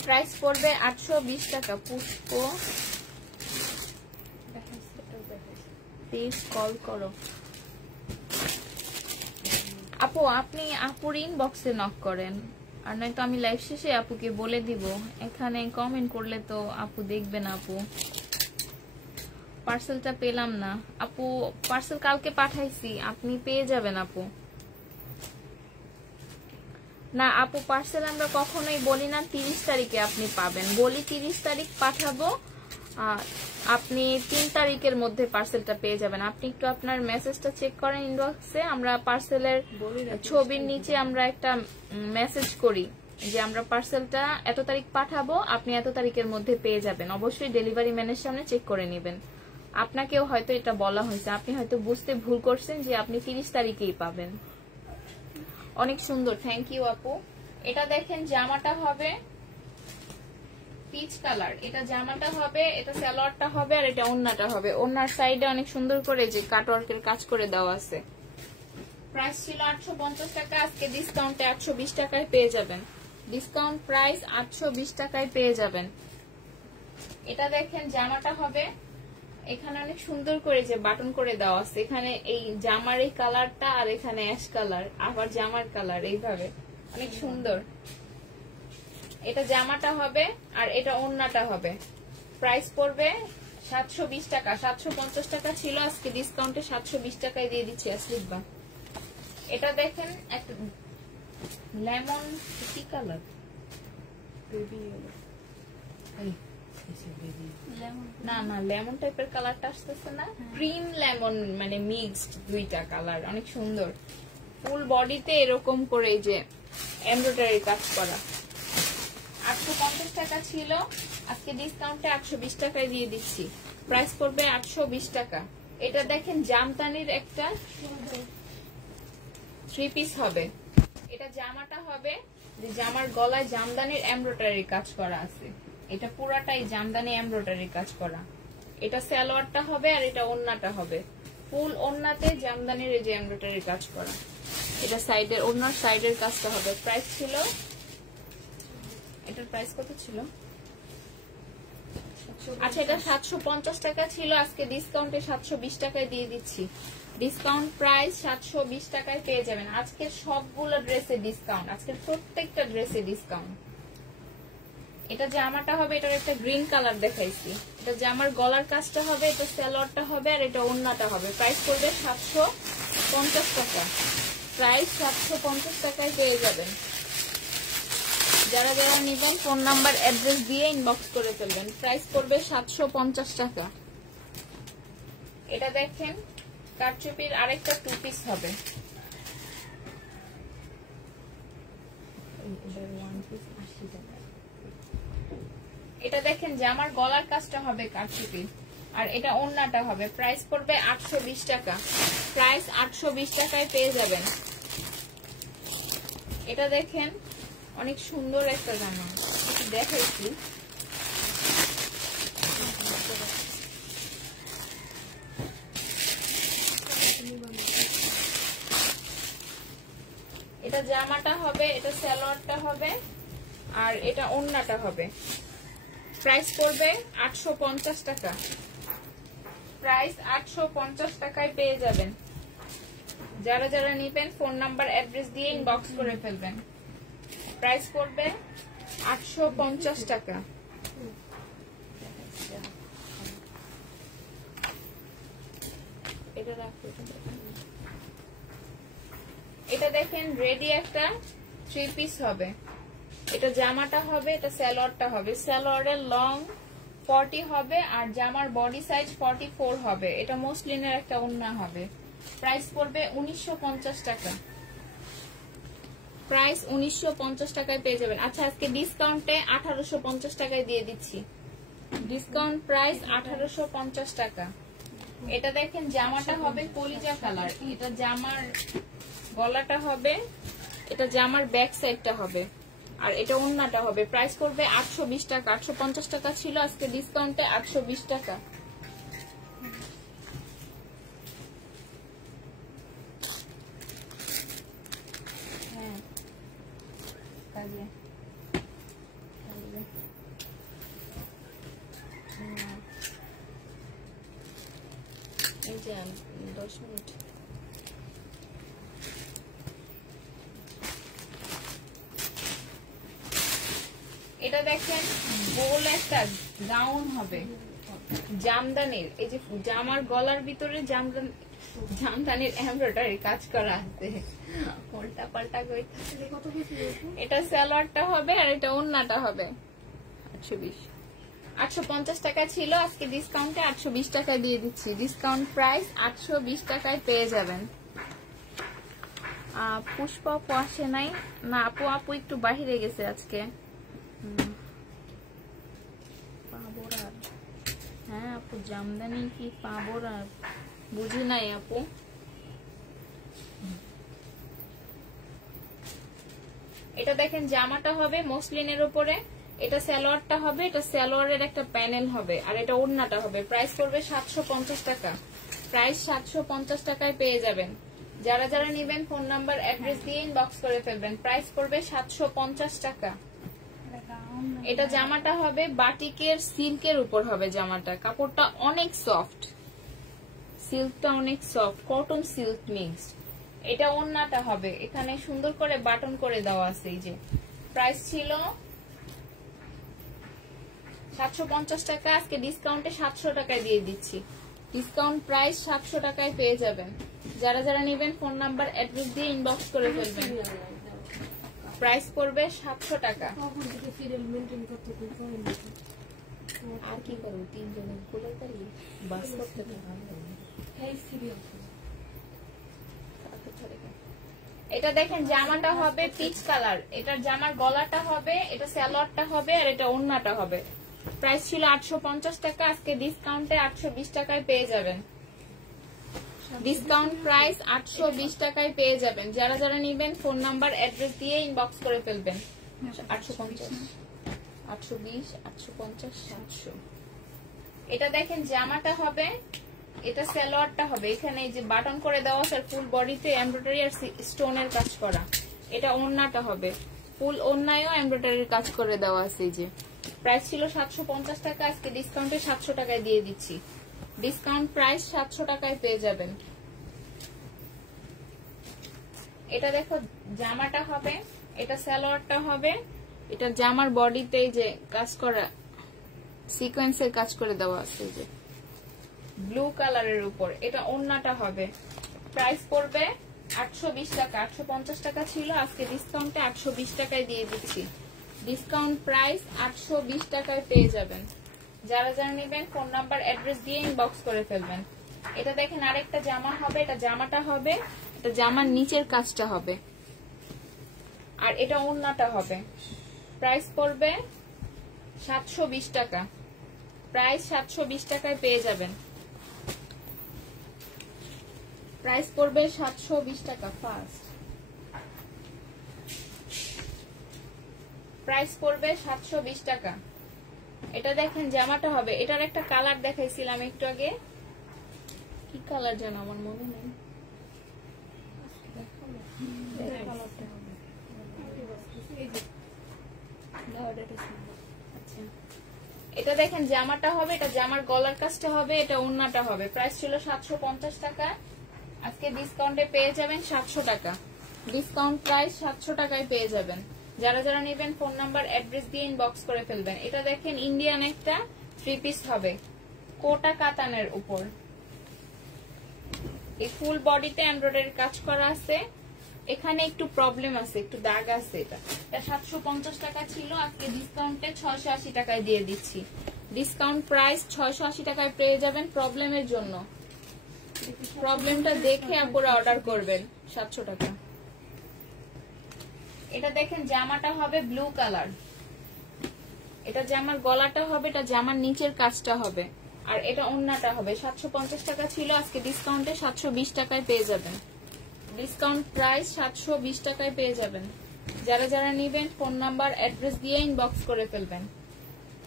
প্রাইস পড়বে 820 টাকা। পুষ্প প্লিজ কল করো। আপু আপনি আপুর ইনবক্সে নক করেন, আর নয়তো আমি লাইভ শেষে আপুকে বলে দিব। এখানে কমেন্ট করলে তো আপু দেখবে না। আপু পার্সেলটা পেলাম না আপু, পার্সেল কালকে পাঠাইছি, আপনি পেয়ে যাবেন আপু। না আপু, পার্সেল আমরা কখনোই বলি না 30 তারিখে আপনি পাবেন, বলি 30 তারিখ পাঠাবো, আপনি 3 তারিখের মধ্যে পার্সেলটা পেয়ে যাবেন। আপনি একটু আপনার মেসেজটা চেক করেন ইনবক্সে, আমরা পার্সেলের ছবির নিচে আমরা একটা মেসেজ করি যে আমরা পার্সেলটা এত তারিখ পাঠাবো, আপনি এত তারিখের মধ্যে পেয়ে যাবেন। অবশ্যই ডেলিভারি ম্যানের সামনে চেক করে নেবেন। আপনাকেও হয়তো এটা বলা হয়েছে, আপনি হয়তো বুঝতে ভুল করছেন যে আপনি 30 তারিখেই পাবেন। অনেক সুন্দর, থ্যাংক ইউ আপু। এটা দেখেন জামাটা হবে পিচ কালার, এটা জামাটা হবে, এটা সালোয়ারটা হবে, আর এটা ওন্নাটা হবে। ওন্নার সাইডে অনেক সুন্দর করে যে কাটওয়ার্কের কাজ করে দেওয়া আছে। প্রাইস ছিল 850 টাকা, আজকে ডিসকাউন্টে 820 টাকায় পেয়ে যাবেন। ডিসকাউন্ট প্রাইস 820 টাকায় পেয়ে যাবেন। এটা দেখেন জামাটা হবে, এখানে অনেক সুন্দর করে যে বাটন করে দেওয়া আছে, এখানে এই জামার এই কালারটা আর এখানে অ্যাশ কালার, আবার জামার কালার, এইভাবে অনেক সুন্দর। এটা জামাটা হবে আর এটা ওন্নাটা হবে। প্রাইস পড়বে 720 টাকা, 750 টাকা ছিল, আজকে ডিসকাউন্টে 720 টাকায় দিয়ে দিচ্ছি আসলিফা। এটা দেখেন একটা লেমন কি কালার, না না লেমন টাইপের কালারটা আসতেছে না, ক্রিম লেমন মানে মিক্সড দুইটা কালার, অনেক সুন্দর। ফুল বডিতে এরকম করে এই যে এমব্রয়ডারি কাজ করা। 850 টাকা ছিল, আজকে ডিসকাউন্টে 820 টাকায় দিয়ে দিচ্ছি। প্রাইস পড়বে 820 টাকা। এটা দেখেন জামদানির একটা 3 পিস হবে। এটা জামাটা হবে যে জামার গলায় জামদানির এমব্রয়ডারি কাজ করা আছে, এটা পুরাটাই জামদানি এমব্রয়ডারি কাজ করা। এটা সালোয়ারটা হবে আর এটা ওন্নাটা হবে, ফুল ওন্নাতে জামদানির এই যে এমব্রয়ডারি কাজ করা। এটা সাইডের ওন্নার সাইডের কাজটা হবে। প্রাইস ছিল, এটার প্রাইস কত ছিল? আচ্ছা এটা 750 টাকা ছিল, আজকে ডিসকাউন্টে 720 টাকায় দিয়ে দিচ্ছি। ডিসকাউন্ট প্রাইস 720 টাকায় পেয়ে যাবেন। আজকে সবগুলো ড্রেসে ডিসকাউন্ট, আজকে প্রত্যেকটা ড্রেসে ডিসকাউন্ট। এটা জামাটা হবে, এটার একটা গ্রিন কালার দেখাইছি। এটা জামার গলার কাজটা হবে, এটা সালোয়ারটা হবে আর এটা ওন্নাটা হবে। প্রাইস পড়বে 750 টাকা। প্রাইস 750 টাকায় পেয়ে যাবেন। যারা যারা নিবেন ফোন নাম্বার অ্যাড্রেস দিয়ে ইনবক্স করে ফেলবেন। প্রাইস পড়বে 750 টাকা। এটা দেখেন কারচুপির আরেকটা 2 পিস হবে। এটা দেখেন জামার গলার কাজটা হবে কারচুপির আর এটা ওন্নাটা হবে। প্রাইস পড়বে 820 টাকা। প্রাইস 820 টাকায় পেয়ে যাবেন। এটা দেখেন অনেক সুন্দর একটা জামা, দেখাইছি। এটা জামাটা হবে, এটা সালোয়ারটা হবে আর এটা ওন্নাটা হবে। প্রাইস পড়বে 850 টাকা। প্রাইস 850 টাকায় পেয়ে যাবেন। যারা যারা নিবেন ফোন নাম্বার অ্যাড্রেস দিয়ে ইনবক্স করে ফেলবেন। প্রাইস পড়বে 850 টাকা। এটা দেখেন রেডি একটা 3 পিস হবে। এটা জামাটা হবে, এটা সালোয়ারটা হবে। সালোয়ারের লং 40 হবে আর জামার বডি সাইজ 44 হবে। এটা মসলিনের একটা ওন্না হবে। প্রাইস পড়বে 1950 টাকা। প্রাইস 1950 টাকায় পেয়ে যাবেন। আচ্ছা আজকে ডিসকাউন্টে 1850 টাকায় দিয়ে দিচ্ছি। ডিসকাউন্ট প্রাইস 1850 টাকা। এটা দেখেন জামাটা হবে কলিজা কালার, এটা জামার গলাটা হবে, এটা জামার ব্যাক সাইডটা হবে আর এটা ওন্নাটা হবে। প্রাইস করবে 820 টাকা। 850 টাকা ছিল, আজকে ডিসকাউন্টে 820 টাকা। এই যে 10 মিনিট। এটা দেখেন গোল একটা গাউন হবে, জামদানির এই যে জামার গলার ভিতরে জামদানির এমব্রয়ডারি কাজ করা আছে, উল্টা পাল্টা কইতাছে। কত কিছু এটা সালোয়ারটা হবে আর এটা ওন্নাটা হবে 820। 850 টাকা ছিল, আজকে ডিসকাউন্টে 820 টাকায় দিয়ে দিচ্ছি। ডিসকাউন্ট প্রাইস 820 টাকায় পেয়ে যাবেন। পুষ্প আপু আসে নাই না, আপু একটু বাহিরে গেছে আজকে। হ্যাঁ আপু জামদানি কি পাবো আর বুঝি নাই আপু। এটা দেখেন জামাটা হবে মসলিনের উপরে, এটা সালোয়ারটা হবে, এটা সালোয়ারের একটা প্যানেল হবে আর এটা ওড়নাটা হবে। প্রাইস পড়বে 750 টাকা। প্রাইস 750 টাকায় পেয়ে যাবেন। যারা যারা নেবেন ফোন নাম্বার অ্যাড্রেস দিয়ে ইনবক্স করে ফেলবেন। প্রাইস পড়বে 750 টাকা। এটা জামাটা হবে বাটিকের সিল্কের উপর হবে জামাটা, কাপড়টা অনেক সফট, সিল্কটা অনেক সফট, কটন সিল্ক মিক্সড। এটা ওড়নাটা হবে, এখানে সুন্দর করে বাটন করে দেওয়া আছে। এই যে প্রাইস ছিল 750 টাকা, আজকে ডিসকাউন্টে 700 টাকায় দিয়ে দিচ্ছি। ডিসকাউন্ট প্রাইস 700 টাকায় পেয়ে যাবেন। যারা যারা নেবেন ফোন নাম্বার অ্যাড্রেস দিয়ে ইনবক্স করে ফেলবেন। প্রাইস পড়বে 700 টাকা। আর কি করবো, তিনজনের গুলো বাস করতে এটা দেখেন জামাটা হবে পিচ কালার, এটার জামার গলাটা হবে, এটা সালোয়ারটা হবে আর এটা ওড়নাটা হবে। প্রাইস ছিল 850 টাকা, আজকে ডিসকাউন্টে 820 টাকায় পেয়ে যাবেন। ডিসকাউন্ট প্রাইস 820 টাকায় পেয়ে যাবেন। যারা যারা নেবেন ফোন নাম্বার অ্যাড্রেস দিয়ে ইনবক্স করে ফেলবেন। 850 820 850 700। এটা দেখেন জামাটা হবে, এটা সালোয়ারটা হবে, এখানে এই যে বাটন করে দেওয়া আছে, ফুল বডিতে এমব্রয়ডারি আর স্টোনের কাজ করা। এটা ওড়নাটা হবে, ফুল ওড়নায়ও এমব্রয়ডারির কাজ করে দেওয়া আছে। এই যে প্রাইস ছিল 750 টাকা, আজকে ডিসকাউন্টে 700 টাকায় দিয়ে দিচ্ছি। ডিসকাউন্ট প্রাইস 700 টাকায় পেয়ে যাবেন। এটা দেখো জামাটা হবে, এটা সালোয়ারটা হবে, এটা জামার বডিতে এই যে কাজ করা সিকোয়েন্সের কাজ করে দেওয়া আছে এই যে ব্লু কালারের উপর। এটা ওড়নাটা হবে। প্রাইস পড়বে 820 টাকা। 850 টাকা ছিল, আজকে ডিসকাউন্টে 820 টাকায় দিয়ে দিচ্ছি। ডিসকাউন্ট প্রাইস 820 টাকায় পেয়ে যাবেন। যারা যারা নেবেন ফোন নাম্বার অ্যাড্রেস দিয়ে ইনবক্স করে ফেলবেন। এটা দেখেন আরেকটা জামা হবে, এটা জামাটা হবে, এটা জামার নিচের কাজটা হবে আর এটা ওড়নাটা হবে। প্রাইস পড়বে 720 টাকা। প্রাইস 720 টাকায় পেয়ে যাবেন। প্রাইস পড়বে 720 টাকা। ফার্স্ট প্রাইস পড়বে 720 টাকা। এটা দেখেন জামাটা হবে, এটার একটা কালার দেখাইছিলাম একটু আগে, কি কালার যেন আমার মনে নেই। এটা দেখেন জামাটা হবে, এটা জামার গলার কাজটা হবে, এটা ওড়নাটা হবে। প্রাইস ছিল 750 টাকা, আজকে ডিসকাউন্টে পেয়ে যাবেন 700 টাকা। ডিসকাউন্ট প্রাইস 700 টাকায় পেয়ে যাবেন। যারা যারা নেবেন ফোন নাম্বার অ্যাড্রেস দিয়ে ইনবক্স করে ফেলবেন। এটা দেখেন ইন্ডিয়ান একটা 3 পিস হবে, কোটা কাতানের উপর, এই ফুল বডিতে এমব্রয়ডারি কাজ করা আছে। এখানে একটু প্রবলেম আছে, একটু দাগ আছে। এটা 750 টাকা ছিল, আজকে ডিসকাউন্টে 680 টাকায় দিয়ে দিচ্ছি। ডিসকাউন্ট প্রাইস 680 টাকায় পেয়ে যাবেন। প্রবলেমের জন্য প্রবলেমটা দেখে আপনারা অর্ডার করবেন। 700 টাকা। এটা দেখেন জামাটা হবে ব্লু কালার, এটা জামার গলাটা হবে, এটা জামার নিচের কাজটা হবে আর এটা ওড়নাটা হবে। 750 টাকা ছিল, আজকে ডিসকাউন্টে 720 টাকায় পেয়ে যাবেন। ডিসকাউন্ট প্রাইস 720 টাকায় পেয়ে যাবেন। যারা যারা নেবেন ফোন নাম্বার অ্যাড্রেস দিয়ে ইনবক্স করে ফেলবেন।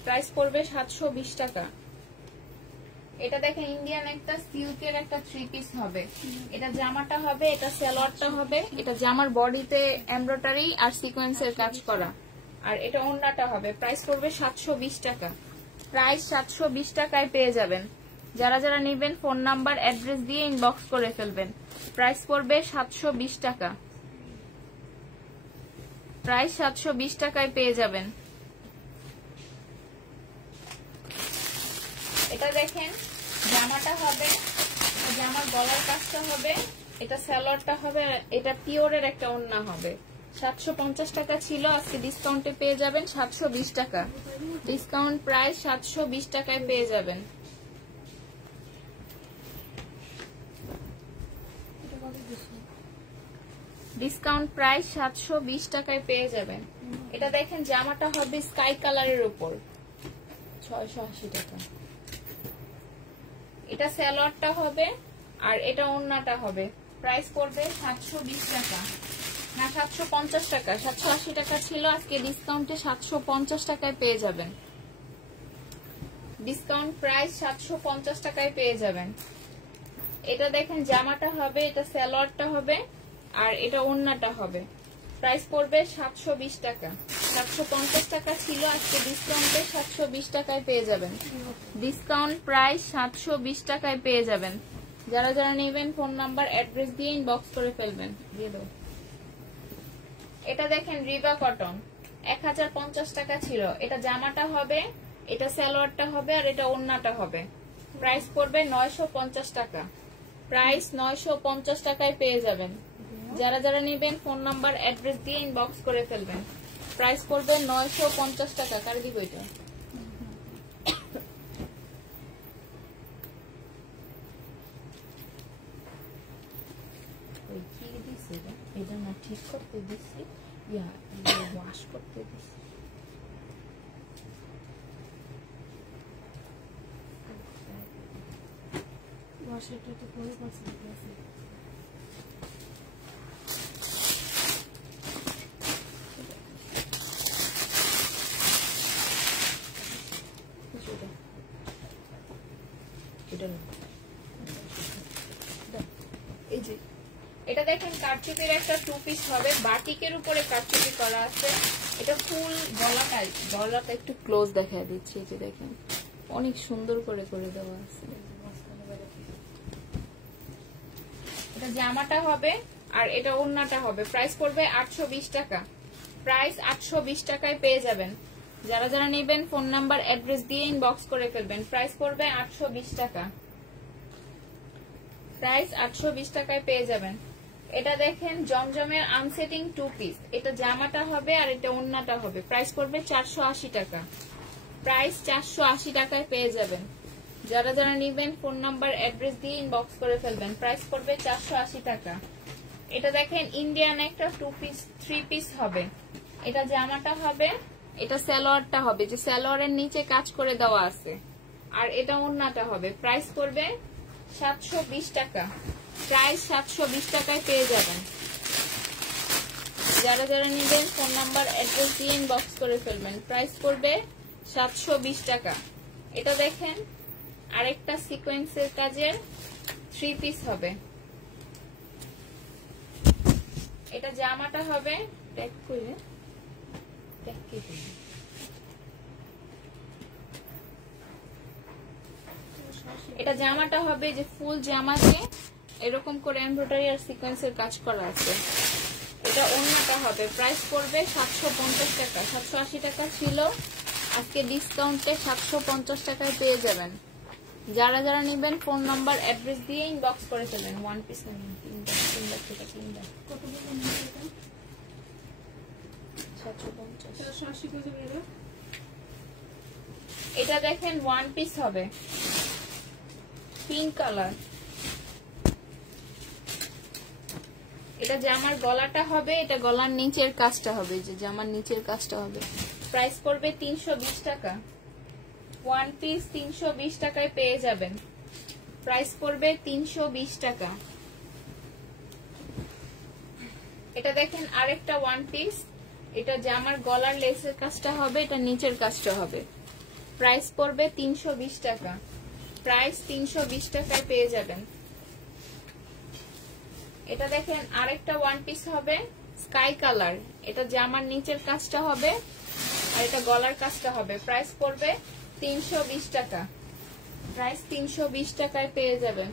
প্রাইস পড়বে 720 টাকা। এটা দেখেন ইন্ডিয়ান একটা সিল্কের একটা 3 পিস হবে, এটা জামাটা হবে, এটা সালোয়ারটা হবে, এটা জামার বডিতে এমব্রয়ডারি আর সিকোয়েন্সের কাজ করা আর এটা ওড়নাটা হবে। প্রাইস পড়বে 720 টাকা। প্রাইস 720 টাকায় পেয়ে যাবেন। যারা যারা নেবেন ফোন নাম্বার অ্যাড্রেস দিয়ে ইনবক্স করে ফেলবেন। প্রাইস পড়বে 720 টাকা। প্রাইস 720 টাকায় পেয়ে যাবেন। এটা দেখেন জামাটা হবে, জামার গলার কাজটা হবে, এটা সালোয়ারটা হবে, এটা পিওরের একটা ওড়না হবে। 750 টাকা ছিল, আজকে ডিসকাউন্টে পেয়ে যাবেন 720 টাকা। ডিসকাউন্ট প্রাইস 720 টাকায় পেয়ে যাবেন। ডিসকাউন্ট প্রাইস 720 টাকায় পেয়ে যাবেন। এটা দেখেন জামাটা হবে স্কাই কালারের উপর, 680 টাকা। এটা সালোয়ারটা হবে আর এটা ওড়নাটা হবে। প্রাইস পড়বে 720 টাকা, না 750 টাকা। 780 টাকা ছিল, আজকে ডিসকাউন্টে 750 টাকায় পেয়ে যাবেন। ডিসকাউন্ট প্রাইস 750 টাকায় পেয়ে যাবেন। এটা দেখেন জামাটা হবে, এটা সালোয়ারটা হবে আর এটা ওড়নাটা হবে। প্রাইস পড়বে 720 টাকা। 750 টাকা ছিল, আজকে ডিসকাউন্টে 720 টাকায় পেয়ে যাবেন। ডিসকাউন্ট প্রাইস 720 টাকায় পেয়ে যাবেন। যারা যারা নেবেন ফোন নাম্বার অ্যাড্রেস দিয়ে ইনবক্স করে ফেলবেন, দিয়ে দাও। এটা দেখেন রিবা কটন, 1050 টাকা ছিল। এটা জামাটা হবে, এটা সালোয়ারটা হবে আর এটা ওড়নাটা হবে। প্রাইস পড়বে 950 টাকা। প্রাইস 950 টাকায় পেয়ে যাবেন। যারা যারা নেবেন ফোন নাম্বার অ্যাড্রেস দিয়ে ইনবক্স করে ফেলবেন। প্রাইস পড়বে 950 টাকা। কার দিব এটা? কি দিছি এটা না ঠিক করতে দিছি, ওয়াশ করতে দিছি। ওয়াশারটা তো করে পার্সেন্ট আছে। এই যে এটা দেখেন কারচুপির একটা টু পিস হবে, বাটিকের উপরে কারচুপি করা আছে। এটা ফুল গলাটা একটু ক্লোজ দেখায় দিচ্ছি। এই যে দেখেন অনেক সুন্দর করে করে দেওয়া আছে। এটা জামাটা হবে আর এটা ওড়নাটা হবে। প্রাইস পড়বে 820 টাকা। প্রাইস 820 টাকায় পেয়ে যাবেন। যারা যারা নেবেন ফোন নাম্বার অ্যাড্রেস দিয়ে ইনবক্স করে ফেলবেন। প্রাইস পড়বে 820 টাকা। প্রাইস 820 টাকায় পেয়ে যাবেন। এটা দেখেন জমজমের আনসেটিং টু পিস, এটা জামাটা হবে আর এটা ওড়নাটা হবে। প্রাইস পড়বে 480 টাকা। প্রাইস 480 টাকায় পেয়ে যাবেন। যারা যারা নেবেন ফোন নাম্বার অ্যাড্রেস দিয়ে ইনবক্স করে ফেলবেন। প্রাইস পড়বে 480 টাকা। এটা দেখেন ইন্ডিয়ান একটা টু পিস থ্রি পিস হবে। এটা জামাটা হবে, এটা সালোয়ারটা হবে, যে সালোয়ারের নিচে কাজ করে দেওয়া আছে, আর এটা ওড়নাটা হবে। প্রাইস পড়বে 720 টাকা। প্রাইস 720 টাকায় পেয়ে যাবেন। যারা যারা নেবেন ফোন নাম্বার অ্যাড্রেস দিয়ে ইনবক্স করে ফেলবেন। প্রাইস পড়বে 720 টাকা। এটা দেখেন আরেকটা সিকোয়েন্সের কাজের থ্রি পিস হবে। এটা জামাটা হবে, ট্যাগ করে এটা জামাটা হবে যে ফুল জামাতে এরকম করে এমব্রয়ডারি আর সিকোয়েন্সের কাজ করা আছে। এটা ওড়নাটা হবে। প্রাইস পড়বে 750 টাকা। 780 টাকা ছিল, আজকে ডিসকাউন্টে 750 টাকায় পেয়ে যাবেন। যারা যারা নেবেন ফোন নাম্বার অ্যাড্রেস দিয়ে ইনবক্স করে ফেলবেন। ওয়ান পিস নেবেন, 750। এটা দেখেন ওয়ান পিস হবে, পিঙ্ক কালার। এটা জামার গলাটা হবে, এটা গলার নিচের কাজটা হবে, যে জামার নিচের কাজটা হবে। প্রাইস পড়বে 320 টাকা। ওয়ান পিস 320 টাকায় পেয়ে যাবেন। প্রাইস পড়বে 320 টাকা। এটা দেখেন আরেকটা ওয়ান পিস, এটা জামার গলার লেসের কাজটা হবে, এটা নিচের কাজটা হবে। প্রাইস পড়বে 320 টাকা। প্রাইস 320 টাকায় পেয়ে যাবেন। এটা দেখেন আরেকটা ওয়ান পিস হবে স্কাই কালার, এটা জামার নিচের কাজটা হবে আর এটা গলার কাজটা হবে। প্রাইস পড়বে 320 টাকা। প্রাইস 320 টাকায় পেয়ে যাবেন।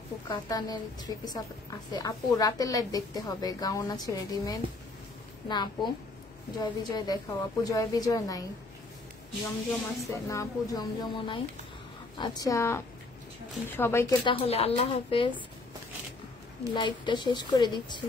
আপু কাতানের 3 পিস আছে আপু, রাতের লাইভ দেখতে হবে। গাউন আছে রেডিমেড না আপু? জয় বিজয় দেখাও আপু। জয় বিজয় নাই। জমজম আছে না আপু? জমজমও নাই। আচ্ছা সবাইকে তাহলে আল্লাহ হাফেজ, লাইভটা শেষ করে দিচ্ছি।